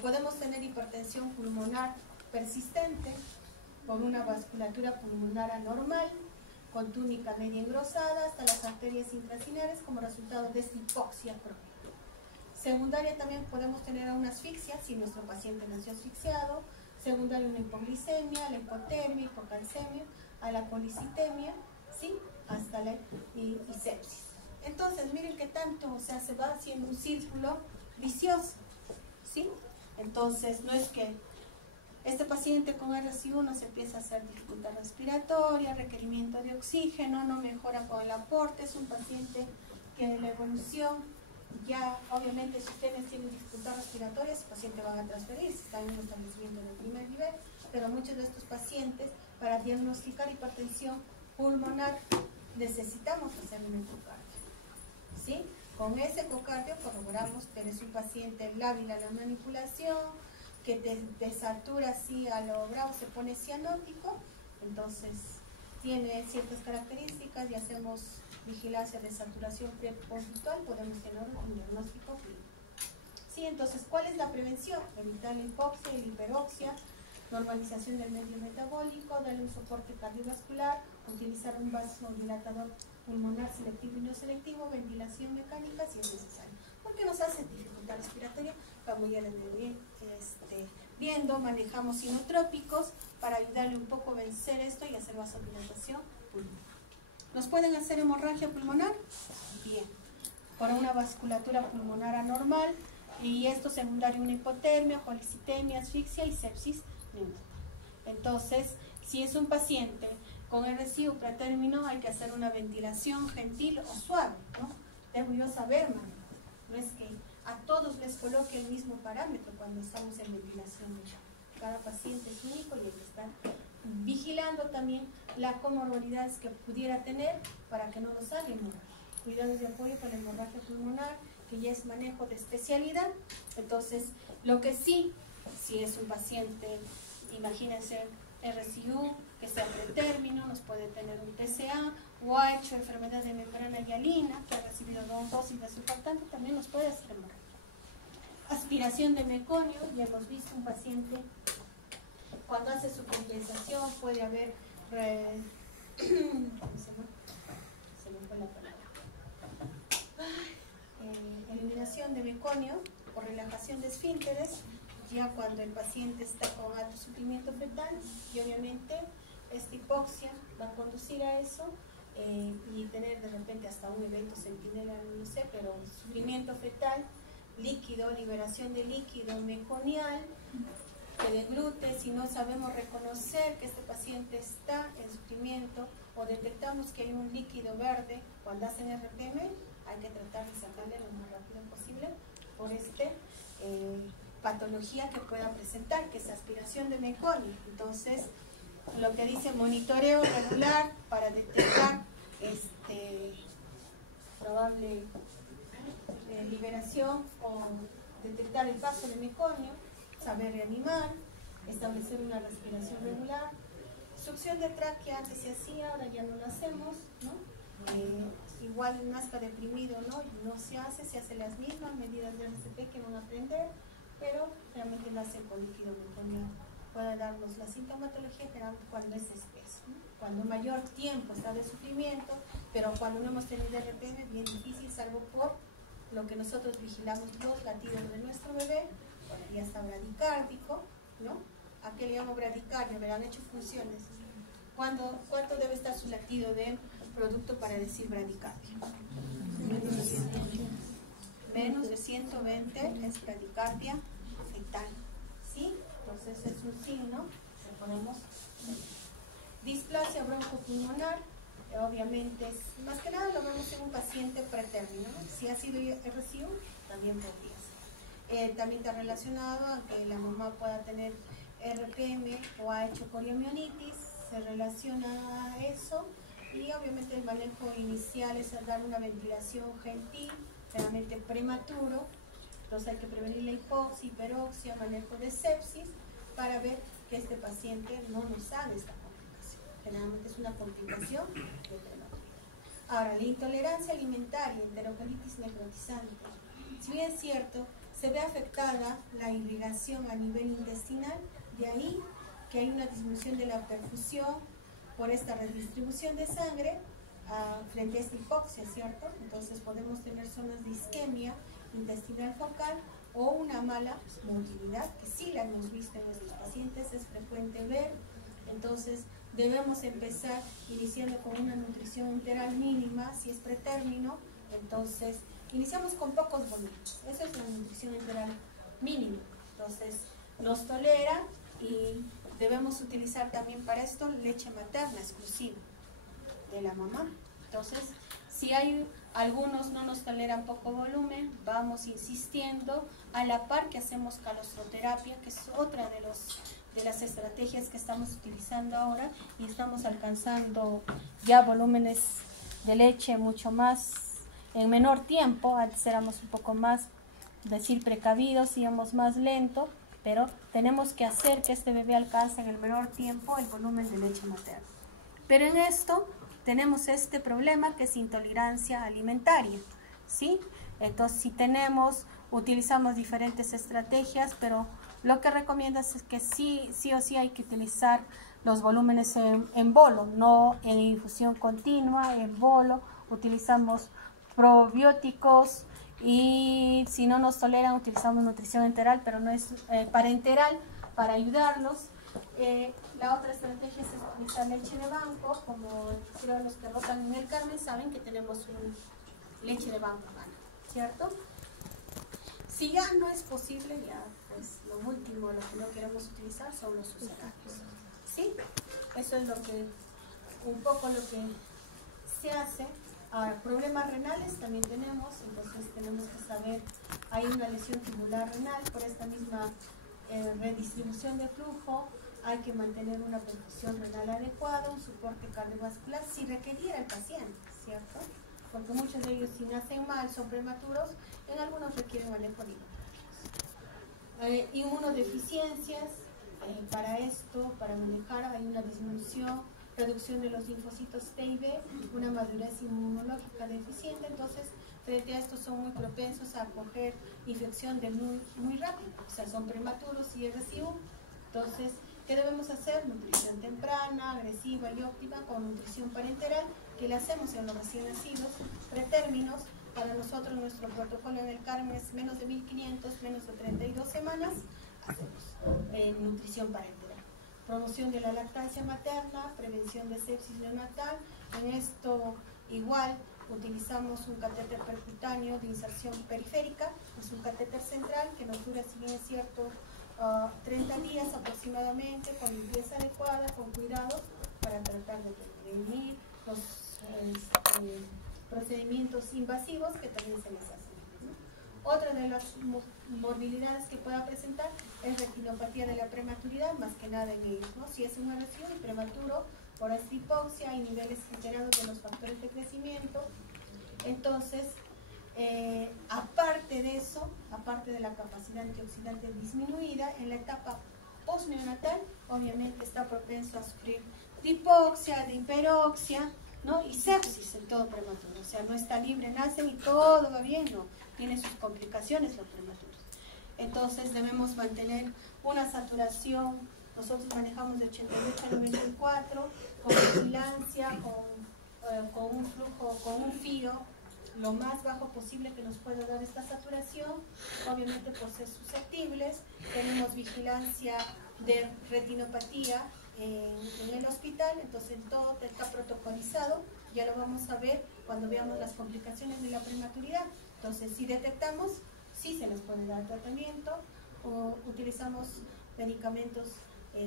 Podemos tener hipertensión pulmonar persistente, por una vasculatura pulmonar anormal, con túnica media engrosada hasta las arterias intraciliares como resultado de esta hipoxia crónica. Secundaria también podemos tener a una asfixia, si nuestro paciente nació asfixiado, secundaria una hipoglicemia, a la hipotermia, hipocalcemia, a la policitemia, ¿sí? Hasta la y sepsis. Entonces, miren que tanto, o sea, se va haciendo un círculo vicioso, ¿sí? Entonces, no es que este paciente con RSI1 se empieza a hacer dificultad respiratoria, requerimiento de oxígeno, no mejora con el aporte, es un paciente que en la evolución ya, obviamente, si ustedes tienen dificultad respiratoria, ese paciente van a transferir, si están en un establecimiento de primer nivel, pero muchos de estos pacientes, para diagnosticar hipertensión pulmonar, necesitamos hacer un ecocardio, ¿sí? Con ese ecocardio corroboramos que eres un paciente lábil a la manipulación, que te desatura así a lo bravo, se pone cianótico, entonces tiene ciertas características y hacemos vigilancia de saturación prepositual, podemos tener un diagnóstico clínico. Sí, entonces, ¿cuál es la prevención? Evitar la hipoxia y la hiperoxia, normalización del medio metabólico, darle un soporte cardiovascular, utilizar un vasodilatador pulmonar selectivo y no selectivo, ventilación mecánica si es necesario. Porque nos hace dificultad respiratoria, como ya les venía viendo, manejamos inotrópicos para ayudarle un poco a vencer esto y hacer vasodilatación pulmonar. ¿Nos pueden hacer hemorragia pulmonar? Bien. Por una vasculatura pulmonar anormal, y esto secundario una hipotermia, policitemia, asfixia y sepsis neonatal. Entonces, si es un paciente con RSI pretérmino, hay que hacer una ventilación gentil o suave, ¿no? Debo yo saber manejar. No es que a todos les coloque el mismo parámetro cuando estamos en ventilación de shock. Cada paciente es único y hay que estar vigilando también las comorbilidades que pudiera tener para que no nos haga hemorragia. Cuidados de apoyo para la hemorragia pulmonar, que ya es manejo de especialidad. Entonces, lo que sí, si es un paciente, imagínense, RSI1, que sea pretérmino, nos puede tener un PCA, o ha hecho enfermedad de membrana hialina, que ha recibido dosis de surfactante, también nos puede hacer hemorragia. Aspiración de meconio, ya hemos visto un paciente, cuando hace su compensación puede haber, se me fue la palabra, eliminación de meconio o relajación de esfínteres, ya cuando el paciente está con alto sufrimiento fetal, y obviamente esta hipoxia va a conducir a eso, y tener de repente hasta un evento centinela, no sé, pero sufrimiento fetal, líquido, liberación de líquido meconial, que deglute. Si no sabemos reconocer que este paciente está en sufrimiento o detectamos que hay un líquido verde cuando hacen RPM, hay que tratar de sacarle lo más rápido posible por patología que pueda presentar, que es aspiración de meconio. Entonces, lo que dice monitoreo regular para detectar probable liberación o detectar el paso de meconio, saber reanimar, establecer una respiración regular. Succión de tráquea antes se hacía, ahora ya no lo hacemos, ¿no? Igual un aspa deprimido, ¿no? No se hace las mismas medidas de RCP que van a aprender, pero realmente lo hace con líquido meconial. Puede darnos la sintomatología, pero cuando es espeso, ¿no? Cuando mayor tiempo está de sufrimiento, pero cuando no hemos tenido RPM, bien difícil, salvo por lo que nosotros vigilamos, los latidos de nuestro bebé, bueno, ya está bradicárdico, ¿no? ¿A qué le llamo bradicardia? Verán, hecho funciones. ¿Cuánto debe estar su latido de producto para decir bradicardia? Menos de 120 es bradicardia fetal, ¿sí? Entonces es un signo que podemos ver. Displasia broncopulmonar, obviamente es, más que nada lo vemos en un paciente pretérmino, ¿no? Si ha sido RSI1, también podría ser. También está relacionado a que la mamá pueda tener RPM o ha hecho coriomionitis, se relaciona a eso, y obviamente el manejo inicial es dar una ventilación gentil, realmente prematuro. Entonces hay que prevenir la hipoxia, hiperoxia, manejo de sepsis, para ver que este paciente no nos haga esta complicación. Generalmente es una complicación de prematuridad. Ahora, la intolerancia alimentaria, enterocolitis necrotizante. Si bien es cierto, se ve afectada la irrigación a nivel intestinal, de ahí que hay una disminución de la perfusión por esta redistribución de sangre frente a esta hipoxia, ¿cierto? Entonces podemos tener zonas de isquemia intestinal focal o una mala motilidad, que sí la hemos visto en nuestros pacientes, es frecuente ver. Entonces debemos empezar iniciando con una nutrición enteral mínima, si es pretérmino, entonces iniciamos con pocos volúmenes, esa es la nutrición enteral mínima. Entonces nos tolera y debemos utilizar también para esto leche materna exclusiva de la mamá. Entonces, si hay algunos no nos toleran poco volumen, vamos insistiendo a la par que hacemos calostroterapia, que es otra de las estrategias que estamos utilizando ahora, y estamos alcanzando ya volúmenes de leche mucho más en menor tiempo. Antes éramos un poco más, decir, precavidos, íbamos más lento, pero tenemos que hacer que este bebé alcance en el menor tiempo el volumen de leche materna. Pero en esto tenemos este problema que es intolerancia alimentaria, ¿sí? Entonces, si utilizamos diferentes estrategias, pero lo que recomiendas es que sí o sí hay que utilizar los volúmenes en bolo, no en infusión continua, en bolo. Utilizamos probióticos y si no nos toleran utilizamos nutrición enteral, pero no es parenteral para ayudarlos. La otra estrategia es utilizar leche de banco, como creo los que rotan en el Carmen saben que tenemos leche de banco, ¿cierto? Si ya no es posible, ya pues lo último, lo que no queremos utilizar son los sucedáneos, ¿sí? Eso es un poco lo que se hace. Ahora, problemas renales también tenemos, entonces tenemos que saber, hay una lesión tubular renal por esta misma redistribución de flujo. Hay que mantener una perfusión renal adecuada, un soporte cardiovascular si requeriera el paciente, ¿cierto? Porque muchos de ellos, si nacen mal, son prematuros, en algunos requieren manejo alimentario. Inmunodeficiencias, para esto, para manejar, hay una disminución, reducción de los linfocitos T y B, una madurez inmunológica deficiente. Entonces, frente a esto son muy propensos a coger infección de muy rápido, o sea, son prematuros y RSIU. Entonces, ¿qué debemos hacer? Nutrición temprana, agresiva y óptima, con nutrición parenteral, que la hacemos en los recién nacidos, pretérminos. Para nosotros nuestro protocolo en el Carmen es menos de 1500, menos de 32 semanas, hacemos nutrición parenteral. Promoción de la lactancia materna, prevención de sepsis neonatal. En esto igual utilizamos un catéter percutáneo de inserción periférica, es un catéter central que nos dura, si bien es cierto, 30 días aproximadamente, con limpieza adecuada, con cuidado, para tratar de prevenir los procedimientos invasivos que también se les hacen, ¿no? Otra de las morbilidades que pueda presentar es retinopatía de la prematuridad, más que nada en ellos, ¿no? Si es un RSIU prematuro por esta hipoxia, hay niveles alterados de los factores de crecimiento. Entonces, aparte de eso, aparte de la capacidad antioxidante disminuida, en la etapa postneonatal, obviamente está propenso a sufrir de hipoxia, de hiperoxia, ¿no? Y sepsis en todo prematuro. O sea, no está libre, nacen y todo va bien, no. Tiene sus complicaciones los prematuros. Entonces debemos mantener una saturación, nosotros manejamos de 88 a 94, con vigilancia, con un flujo, con un fío lo más bajo posible que nos pueda dar esta saturación, obviamente por ser susceptibles. Tenemos vigilancia de retinopatía en el hospital, entonces todo está protocolizado, ya lo vamos a ver cuando veamos las complicaciones de la prematuridad. Entonces, si detectamos, sí se les puede dar tratamiento, o utilizamos medicamentos,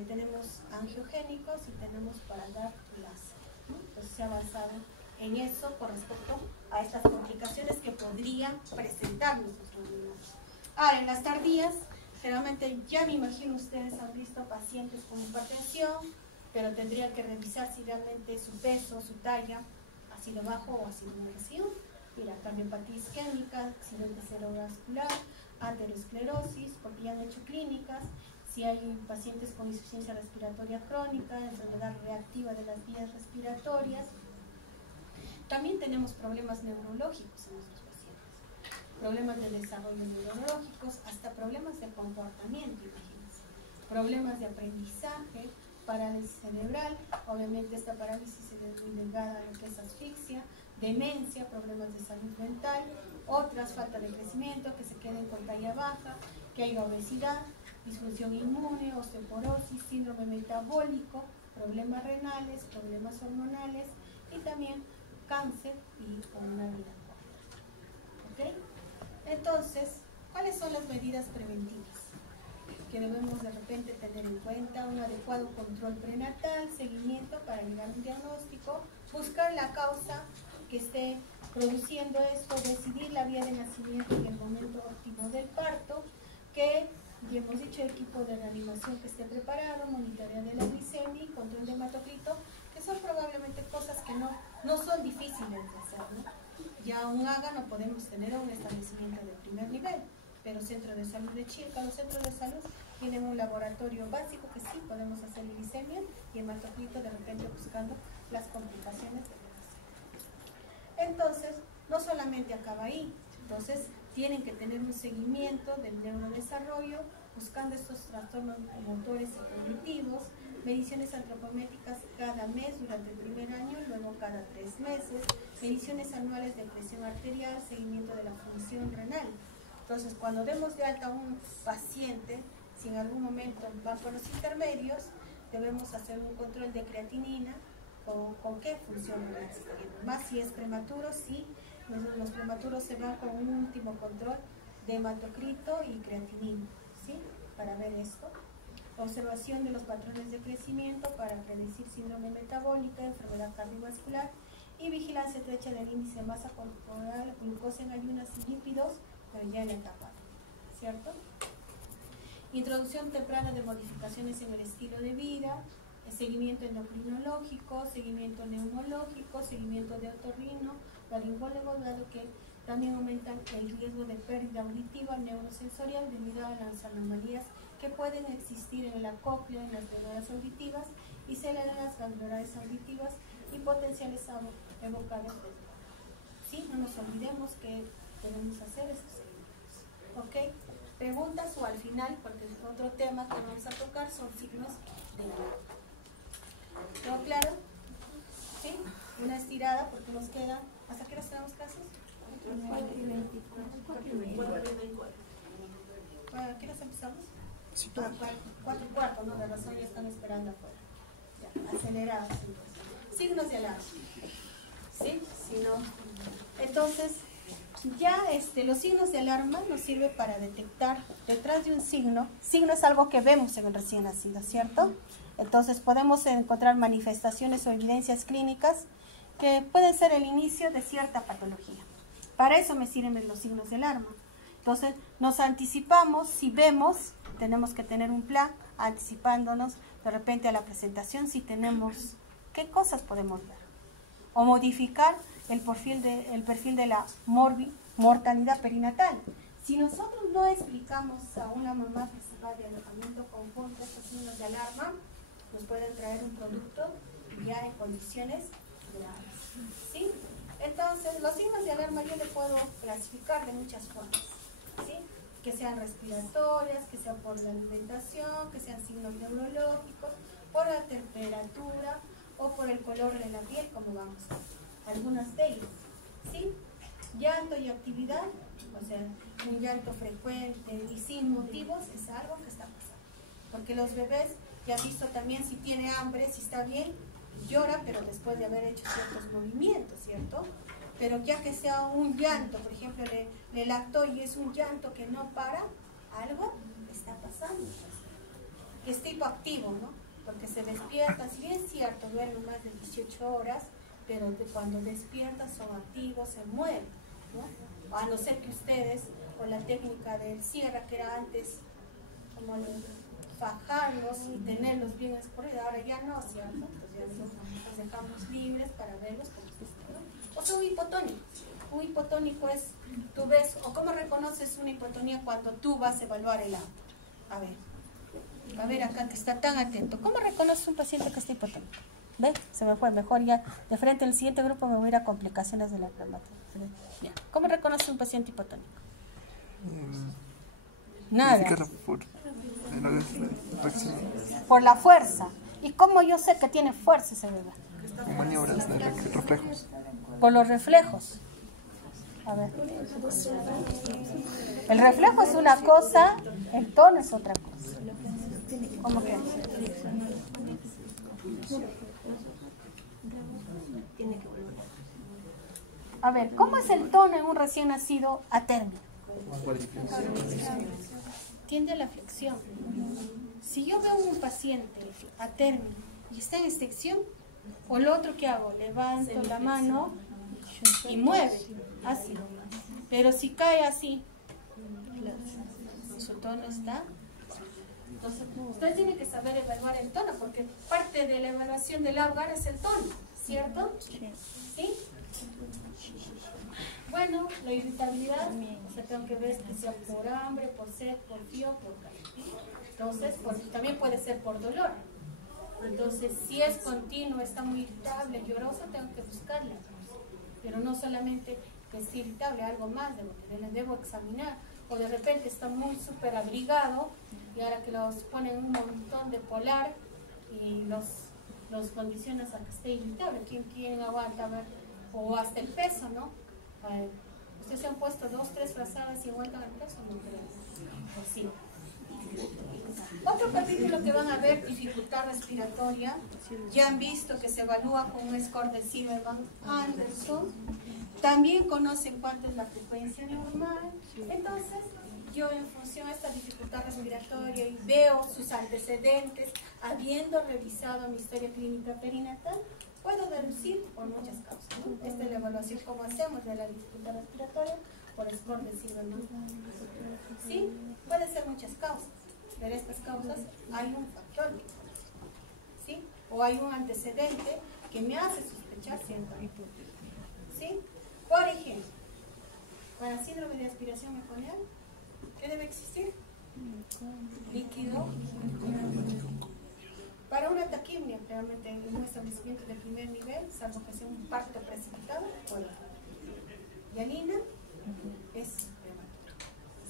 tenemos angiogénicos y tenemos para dar láser, ¿no? Entonces se ha avanzado en eso con respecto a estas complicaciones que podrían presentarnos los niños. Ahora, en las tardías, generalmente ya me imagino ustedes han visto pacientes con hipertensión, pero tendrían que revisar si realmente su peso, su talla ha sido bajo o ha sido muy agresivo. Mira, cardiopatía isquémica, accidente cerebrovascular, aterosclerosis, porque ya han hecho clínicas. Si hay pacientes con insuficiencia respiratoria crónica, enfermedad reactiva de las vías respiratorias. También tenemos problemas neurológicos en nuestros pacientes, problemas de desarrollo neurológicos, hasta problemas de comportamiento, imagínense. problemas de aprendizaje, parálisis cerebral, obviamente esta parálisis es muy delgada a lo que es asfixia, demencia, problemas de salud mental, otras falta de crecimiento, que se queden con talla baja, que haya obesidad, disfunción inmune, osteoporosis, síndrome metabólico, problemas renales, problemas hormonales y también cáncer y una vida corta. ¿Ok? Entonces, ¿cuáles son las medidas preventivas que debemos de repente tener en cuenta? Un adecuado control prenatal, seguimiento para llegar a un diagnóstico, buscar la causa que esté produciendo esto, decidir la vía de nacimiento y el momento óptimo del parto, que ya hemos dicho, equipo de reanimación que esté preparado, monitorear de la glicemia, control de hematocrito, que son probablemente cosas que no son difíciles de hacer, ¿no? Ya un AGA no podemos tener un establecimiento de primer nivel, pero Centro de Salud de Chilca, los centros de salud tienen un laboratorio básico que sí podemos hacer glicemia y hematocrito, de repente buscando las complicaciones de la. Entonces, no solamente acaba ahí, entonces tienen que tener un seguimiento del neurodesarrollo, buscando estos trastornos motores y cognitivos, mediciones antropométricas cada mes durante el primer año, luego cada 3 meses, mediciones anuales de presión arterial, seguimiento de la función renal. Entonces, cuando demos de alta a un paciente, si en algún momento van por los intermedios, debemos hacer un control de creatinina, con qué función renal está viendo. Más si es prematuro, sí, los prematuros se van con un último control de hematocrito y creatinina, ¿sí? Para ver esto. Observación de los patrones de crecimiento para predecir síndrome metabólica, enfermedad cardiovascular y vigilancia estrecha del índice de masa corporal, glucosa en ayunas y lípidos, pero ya en la etapa, ¿cierto? Introducción temprana de modificaciones en el estilo de vida, seguimiento endocrinológico, seguimiento neumológico, seguimiento de otorrino, laringólogo, dado que también aumentan el riesgo de pérdida auditiva neurosensorial debido a las anomalías que pueden existir en la cóclea, en las neuronas auditivas y células ganglionares auditivas y potenciales evocadores. ¿Sí? No nos olvidemos que debemos hacer estos seguimientos. ¿Ok? Preguntas o al final, porque otro tema que vamos a tocar son signos de alarma. ¿Todo claro? ¿Sí? Una estirada porque nos queda. ¿Hasta qué hora tenemos clases? 4:24. ¿A qué hora empezamos? Sí. 4:15, ¿no? De razón ya están esperando afuera. Ya, acelerados entonces. Signos de alarma. ¿Sí? Si no. Entonces, ya los signos de alarma nos sirve para detectar detrás de un signo. Signo es algo que vemos en el recién nacido, ¿cierto? Entonces podemos encontrar manifestaciones o evidencias clínicas que pueden ser el inicio de cierta patología. Para eso me sirven los signos de alarma. Entonces nos anticipamos, si vemos, tenemos que tener un plan anticipándonos de repente a la presentación, si tenemos, ¿qué cosas podemos ver? O modificar el perfil de la mortalidad perinatal. Si nosotros no explicamos a una mamá que se va de alojamiento conjunto estos signos de alarma, nos pueden traer un producto ya en condiciones graves. ¿Sí? Entonces, los signos de alarma yo le puedo clasificar de muchas formas. ¿Sí? Que sean respiratorias, que sean por la alimentación, que sean signos neurológicos, por la temperatura o por el color de la piel, como vamos a ver. Algunas de ellas. ¿Sí? Llanto y actividad, o sea, un llanto frecuente y sin motivos es algo que está pasando. Porque los bebés, ya han visto también si tiene hambre, si está bien, llora, pero después de haber hecho ciertos movimientos, ¿cierto? Pero ya que sea un llanto, por ejemplo, le lactó y es un llanto que no para, algo está pasando. Que es tipo activo, ¿no? Porque se despierta, si bien es cierto, duermen más de 18 horas, pero cuando despiertan son activos, se mueven, ¿no? A no ser que ustedes, con la técnica del cierre, que era antes, como fajarlos y tenerlos bien escurridos, ahora ya no, ¿cierto? Entonces ya los dejamos libres para verlos como se están. O sea, un hipotónico. Un hipotónico es, tú ves, o cómo reconoces una hipotonía cuando tú vas a evaluar el auto. A ver acá que está tan atento. ¿Cómo reconoces un paciente que está hipotónico? ¿Ve? Se me fue, mejor ya de frente al siguiente grupo me voy a ir a complicaciones de la dermatitis. ¿Cómo reconoces un paciente hipotónico? Nada. Por la fuerza. ¿Y cómo yo sé que tiene fuerza ese bebé? Maniobras de reflejos. Por los reflejos. A ver. El reflejo es una cosa, el tono es otra cosa. ¿Cómo que? A ver, ¿cómo es el tono en un recién nacido a término? Tiende a la flexión. Si yo veo un paciente a término y está en extensión, o lo otro que hago, levanto la mano y mueve, así. Pero si cae así, su tono está. Entonces, usted tiene que saber evaluar el tono, porque parte de la evaluación del hogar es el tono, ¿cierto? ¿Sí? Bueno, la irritabilidad, o sea, tengo que ver que sea por hambre, por sed, por frío, por calor. Entonces, también puede ser por dolor. Entonces, si es continuo, está muy irritable, lloroso, tengo que buscarla. Pero no solamente que esté irritable, algo más debo examinar. O de repente está muy súper abrigado y ahora que los ponen un montón de polar y los condicionas a que esté irritable. ¿Quién aguanta? A ver, o hasta el peso, ¿no? Ustedes se han puesto 2, 3 frazadas y aguantan el peso, no creo. Pues sí. Otro capítulo que van a ver, dificultad respiratoria. Ya han visto que se evalúa con un score de Silverman-Anderson. También conocen cuánto es la frecuencia normal. Entonces, yo en función de esta dificultad respiratoria y veo sus antecedentes, habiendo revisado mi historia clínica perinatal, puedo deducir por muchas causas, ¿no? Esta es la evaluación como hacemos de la dificultad respiratoria por score de Silverman. Sí, puede ser muchas causas. De estas causas hay un factor, ¿sí? O hay un antecedente que me hace sospechar cierta hipótesis, ¿sí? Por ejemplo, para síndrome de aspiración meconial, ¿qué debe existir? Líquido. Para una taquimia, realmente en un establecimiento de primer nivel, salvo que sea un parto precipitado, bueno. Hialina es prematuro,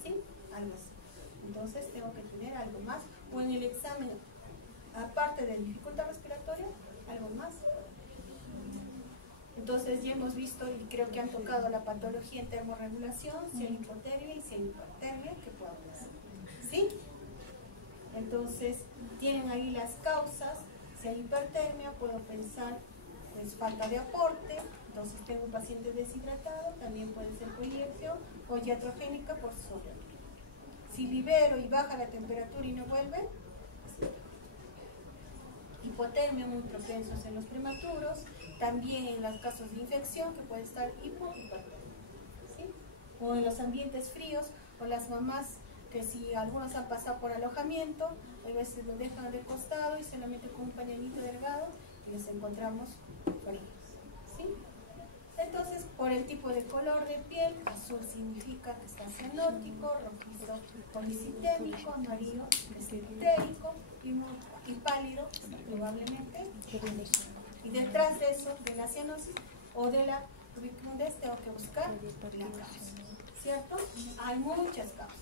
¿sí? Algo así. Entonces tengo que tener algo más, o en el examen, aparte de dificultad respiratoria, algo más. Entonces ya hemos visto y creo que han tocado la patología en termorregulación, si hay hipotermia y si hay hipertermia, ¿qué puedo hacer? ¿Sí? Entonces tienen ahí las causas. Si hay hipertermia, puedo pensar pues falta de aporte. Entonces tengo un paciente deshidratado, también puede ser por inyección o iatrogénica por sodio. Si libero y baja la temperatura y no vuelve, hipotermia, muy propensos en los prematuros, también en los casos de infección que puede estar hipotermia, ¿sí? O en los ambientes fríos, o las mamás que si algunos han pasado por alojamiento, a veces lo dejan de costado y se lo meten con un pañalito delgado y les encontramos fríos, ¿sí? Entonces, por el tipo de color de piel, azul significa que está cianótico, rojizo policitémico, amarillo esotérico y pálido, probablemente. Y detrás de eso, de la cianosis o de la ubiquidez, tengo que buscar la causa, ¿cierto? Hay muchas causas.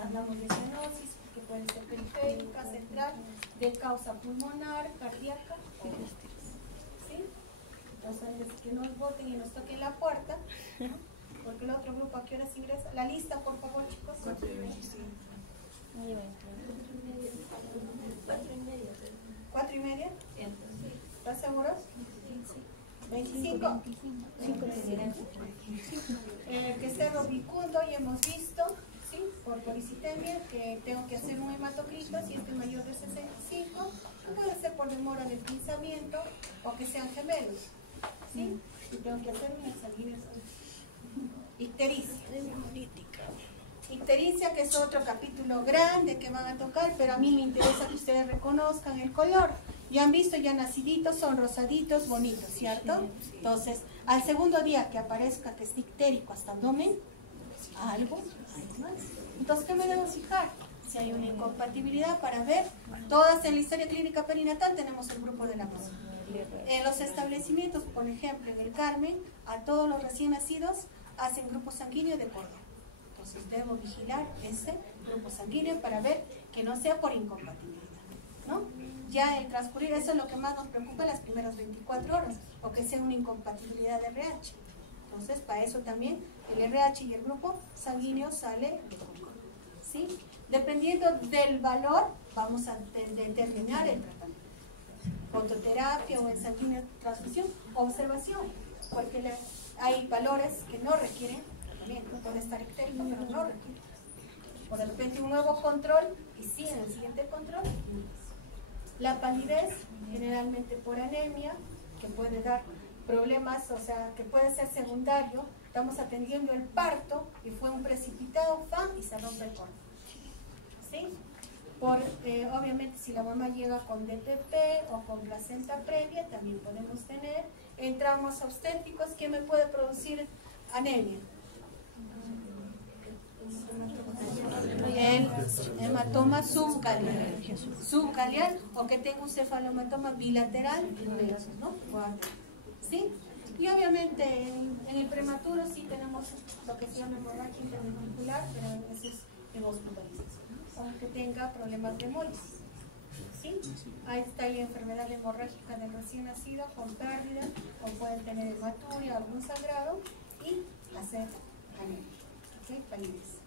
Hablamos de cianosis, que puede ser periférica, central, de causa pulmonar, cardíaca, ¿sí? Entonces, que nos voten y nos toquen la puerta, ¿no? Porque el otro grupo, ¿a qué horas ingresa? La lista, por favor, chicos. 4:30. 4:30. ¿Estás seguros? 25. Que sea rubicundo, y hemos visto, ¿sí? Por policitemia, que tengo que hacer un hematocrito si es mayor de 65. Puede ser por demora del pinzamiento o que sean gemelos, ¿sí? Y tengo que hacer una examinación. Ictericia. Ictericia, que es otro capítulo grande que van a tocar, pero a mí me interesa que ustedes reconozcan el color. Ya han visto, ya naciditos, son rosaditos, bonitos, ¿cierto? Entonces, al segundo día que aparezca que es ictérico hasta abdomen, algo hay más. Entonces, ¿qué me debo fijar? Si hay una incompatibilidad para ver, todas en la historia clínica perinatal tenemos el grupo de la masa. En los establecimientos, por ejemplo, en el Carmen, a todos los recién nacidos hacen grupo sanguíneo de cordón. Entonces debo vigilar ese grupo sanguíneo para ver que no sea por incompatibilidad, ¿no? Ya el transcurrir, eso es lo que más nos preocupa las primeras 24 horas, o que sea una incompatibilidad de RH. Entonces, para eso también el RH y el grupo sanguíneo sale de control, ¿sí? Dependiendo del valor, vamos a determinar el tratamiento. Fototerapia o en sanguíneo transfusión, observación, porque hay valores que no requieren tratamiento, puede estar ictérico, pero no requiere. O de repente un nuevo control, y sí, en el siguiente control, la palidez, generalmente por anemia, que puede dar problemas, o sea, que puede ser secundario. Estamos atendiendo el parto y fue un precipitado, y se rompe el cordón, ¿sí? Obviamente, si la mamá llega con DPP o con placenta previa, también podemos tener. En traumas obstétricos, ¿qué me puede producir anemia? El hematoma subgaleal, o que tenga un cefalohematoma bilateral, ¿no? ¿Sí? Y obviamente en el prematuro sí tenemos lo que se llama hemorragia interventricular, pero a veces en hospitalización, ¿no? Aunque tenga problemas de hemolysis, ¿sí? Ahí está la enfermedad hemorrágica del recién nacido con pérdida, o pueden tener hematuria, algún sangrado y hacer anemia, ¿ok? Palidez.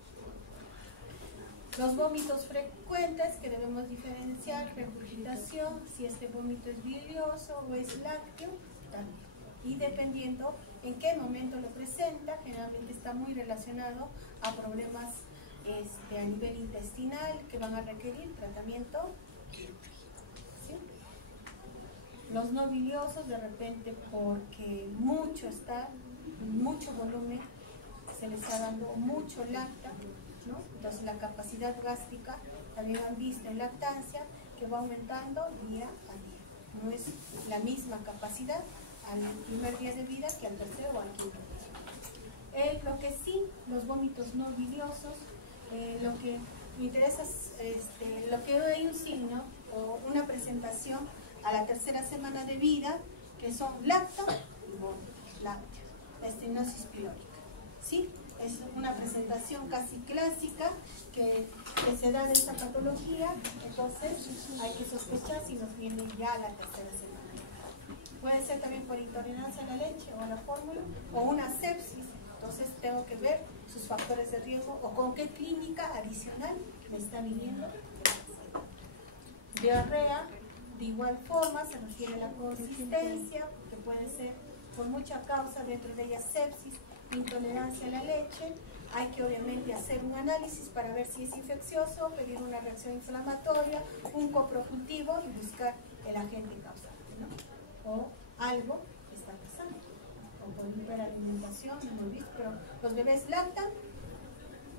Los vómitos frecuentes que debemos diferenciar, regurgitación, si este vómito es bilioso o es lácteo, también. Y dependiendo en qué momento lo presenta, generalmente está muy relacionado a problemas a nivel intestinal que van a requerir tratamiento. ¿Sí? Los no biliosos, de repente porque mucho volumen, se les está dando mucho lacta, ¿no? Entonces la capacidad gástrica también han visto en lactancia que va aumentando día a día. No es la misma capacidad al primer día de vida que al tercero o al quinto día. Lo que sí, los vómitos no biliosos, lo que me interesa es lo que hay un signo o una presentación a la tercera semana de vida, que son lacto y vómitos, lácteos, la estenosis pilórica, ¿sí? Es una presentación casi clásica que se da de esta patología, entonces hay que sospechar si nos viene ya la tercera semana. Puede ser también por intolerancia a la leche o a la fórmula, o una sepsis, entonces tengo que ver sus factores de riesgo o con qué clínica adicional me está viniendo. Diarrea, de igual forma, se refiere a la consistencia, que puede ser por mucha causa, dentro de ella sepsis, intolerancia a la leche. Hay que obviamente hacer un análisis para ver si es infeccioso, pedir una reacción inflamatoria, un coprofultivo y buscar el agente causante, ¿no? O algo que está pasando, o por hiperalimentación, no hemos visto, pero los bebés lactan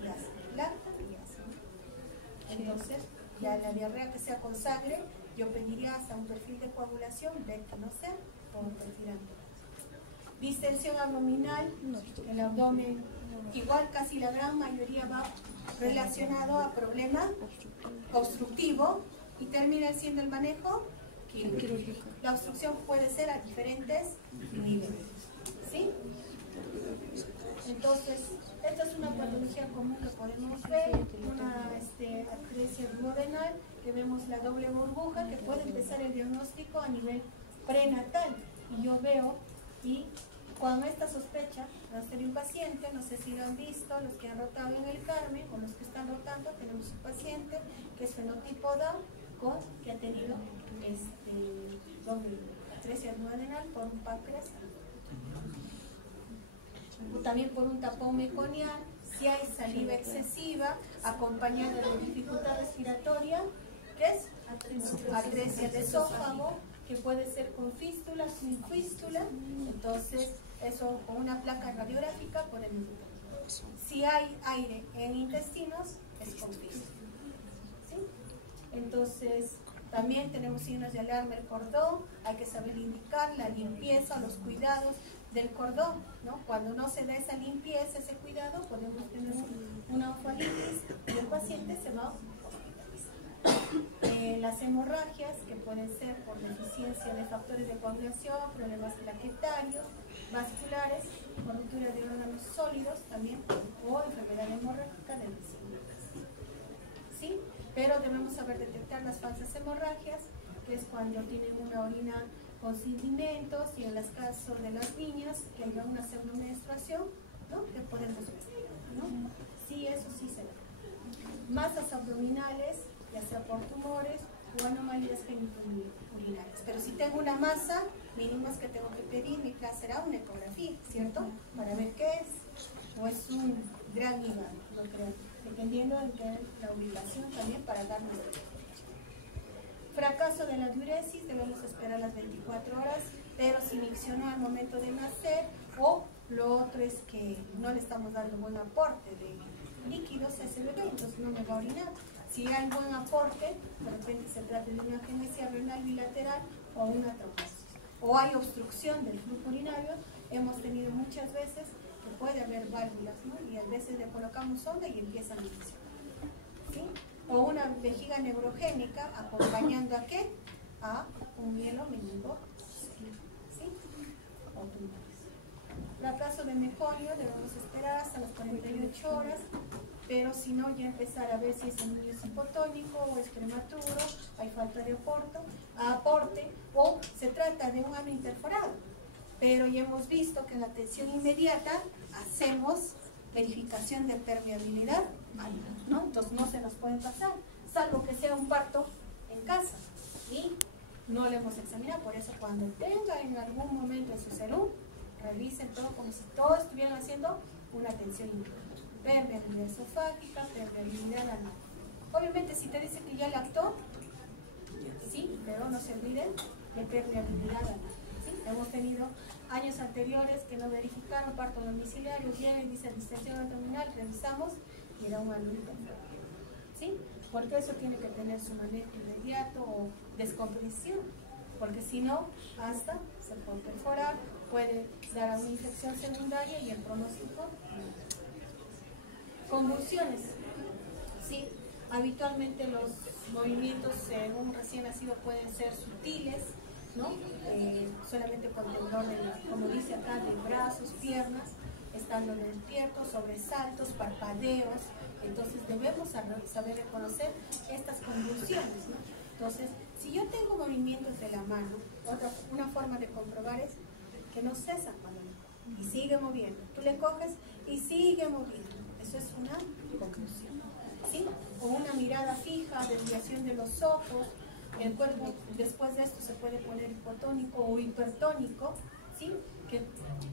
y hacen. Entonces, ya la diarrea que sea con sangre, yo pediría hasta un perfil de coagulación, ver que no sea, o un perfil anterior. Distensión abdominal, el abdomen, igual casi la gran mayoría va relacionado a problema obstructivo y termina siendo el manejo quirúrgico. La obstrucción puede ser a diferentes niveles, ¿sí? Entonces, esta es una patología común que podemos ver, una atresia duodenal, que vemos la doble burbuja, que puede empezar el diagnóstico a nivel prenatal. Y yo veo, y cuando esta sospecha, de un paciente, no sé si lo han visto, los que han rotado en el Carmen o los que están rotando, tenemos un paciente que es fenotipo Down, que ha tenido doble atresia duodenal por un páncreas, también por un tapón meconial. Si hay saliva excesiva acompañada de dificultad respiratoria, ¿qué es? Atresia de esófago, que puede ser con fístula, sin fístula. Entonces, eso con una placa radiográfica podemos ver. Si hay aire en intestinos, es con fístula, ¿sí? Entonces, también tenemos signos de alarma el cordón, hay que saber indicar la limpieza, los cuidados del cordón, ¿no? Cuando no se da esa limpieza, ese cuidado, podemos tener una ofolitis y el paciente se va a hospitalizar. Las hemorragias, que pueden ser por deficiencia de factores de coagulación, problemas plaquetarios, vasculares, por ruptura de órganos sólidos también, o enfermedad hemorrágica del vecino. ¿sí? Pero debemos saber detectar las falsas hemorragias, que es cuando tienen una orina con sedimentos, y en los casos de las niñas que haya una pseudomenstruación, ¿no? Que podemos ver, ¿no? Sí, eso sí se ve. Masas abdominales, ya sea por tumores o anomalías genitourinarias. Pero si tengo una masa, mínimo es que tengo que pedir, mi clase será una ecografía, ¿cierto? Para ver qué es, o es un gran hígado, lo creo, dependiendo de que la ubicación también para dar nuestra ecografía. Fracaso de la diuresis, debemos esperar las 24 horas, pero si miccionó al momento de nacer, o lo otro es que no le estamos dando buen aporte de líquidos a ese bebé, entonces no me va a orinar. Si hay buen aporte, de repente se trata de una agenesia renal bilateral o una trombosis. O hay obstrucción del flujo urinario, hemos tenido muchas veces que puede haber válvulas, ¿no? Y a veces le colocamos sonda y empiezan a funcionar, ¿sí? O una vejiga neurogénica acompañando ¿a qué? A un hielo meningo, ¿sí? O tumores. Fracaso de meconio, debemos esperar hasta las 48 horas, pero si no, ya empezar a ver si ese niño es hipotónico o es prematuro, hay falta de aporte, o se trata de un ano interforado. Pero ya hemos visto que en la atención inmediata hacemos verificación de permeabilidad, ¿no? Entonces no se nos puede pasar, salvo que sea un parto en casa y no lo hemos examinado. Por eso cuando tenga en algún momento en su salud, revisen todo como si todos estuvieran haciendo una atención inmediata. Permeabilidad esofágica, permeabilidad anal. Obviamente si te dice que ya lactó, sí, pero no se olviden de permeabilidad anal. ¿Sí? Hemos tenido años anteriores que no verificaron parto domiciliario, vienen y dicen distensión abdominal, revisamos y era un adulto. ¿Sí? Porque eso tiene que tener su manejo inmediato o descompresión, porque si no, hasta se puede perforar, puede dar a una infección secundaria y el pronóstico. Convulsiones. Sí, habitualmente los movimientos en un recién nacido pueden ser sutiles, ¿no? Solamente con temblor, como dice acá, de brazos, piernas, estando despiertos, sobresaltos, parpadeos. Entonces debemos saber reconocer estas convulsiones, ¿no? Entonces, si yo tengo movimientos de la mano, una forma de comprobar es que no cesan cuando le cojo y sigue moviendo. Tú le coges y sigue moviendo. Eso es una convulsión, ¿sí? O una mirada fija, desviación de los ojos. El cuerpo después de esto se puede poner hipotónico o hipertónico, ¿sí? Que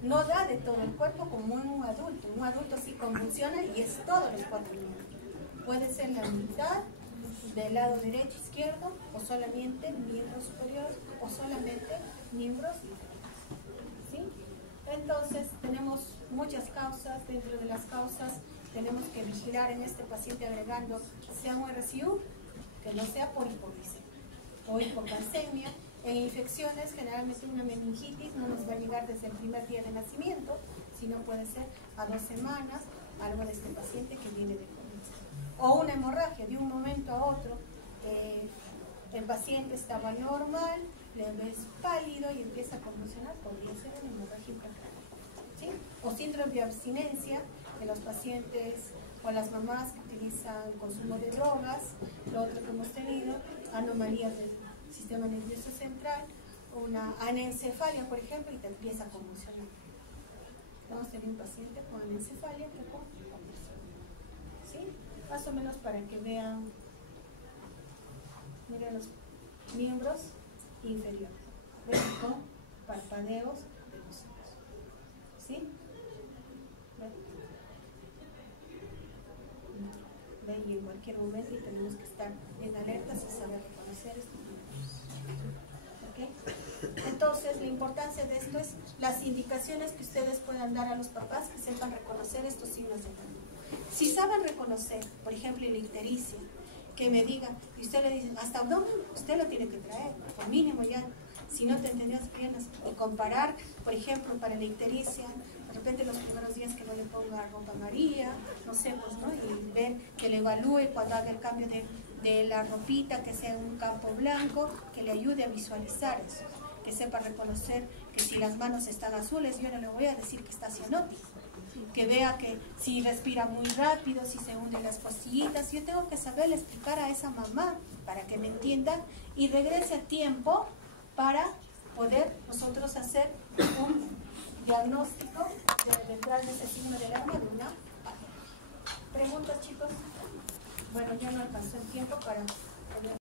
no da de todo el cuerpo como un adulto. Un adulto sí convulsiona y es todos los 4 miembros. Puede ser la mitad del lado derecho, izquierdo, o solamente miembros superiores, o solamente miembros inferiores, ¿sí? Entonces tenemos muchas causas. Dentro de las causas tenemos que vigilar en este paciente agregando sea un RCU, que no sea por hipoglicemia o hipocalcemia. En infecciones, generalmente una meningitis no nos va a llegar desde el primer día de nacimiento, sino puede ser a 2 semanas, algo de este paciente que viene de COVID. O una hemorragia de un momento a otro, el paciente estaba normal, le ves pálido y empieza a convulsionar, podría ser una hemorragia intracraneal, ¿sí? O síndrome de abstinencia de los pacientes o las mamás que utilizan consumo de drogas. Lo otro que hemos tenido, anomalías del sistema nervioso central, una anencefalia, por ejemplo, y te empieza a convulsionar. Hemos tenido un paciente con anencefalia que convulsiona, ¿sí? Más o menos para que vean, miren los miembros inferiores, ¿ven? Con parpadeos de los ojos, ¿sí? ¿Ven? Y en cualquier momento tenemos que estar en alertas y saber reconocer estos miembros. ¿Okay? Entonces, la importancia de esto es las indicaciones que ustedes puedan dar a los papás que sepan reconocer estos signos de alarma. Si saben reconocer, por ejemplo, la ictericia, que me digan, y usted le dice, hasta abdomen, usted lo tiene que traer, por mínimo ya, si no te entendías piernas, y comparar, por ejemplo, para la ictericia, de repente los primeros días que no le ponga ropa amarilla, no sé, pues, ¿no? Y ver, que le evalúe cuando haga el cambio de la ropita, que sea un campo blanco, que le ayude a visualizar eso, que sepa reconocer que si las manos están azules, yo no le voy a decir que está cianótico, que vea que si respira muy rápido, si se hunden las costillitas. Yo tengo que saberle explicar a esa mamá para que me entienda y regrese a tiempo para poder nosotros hacer un diagnóstico detrás de ese signo de alarma de una falla. ¿Preguntas, chicos? Bueno, ya no alcanzó el tiempo para poner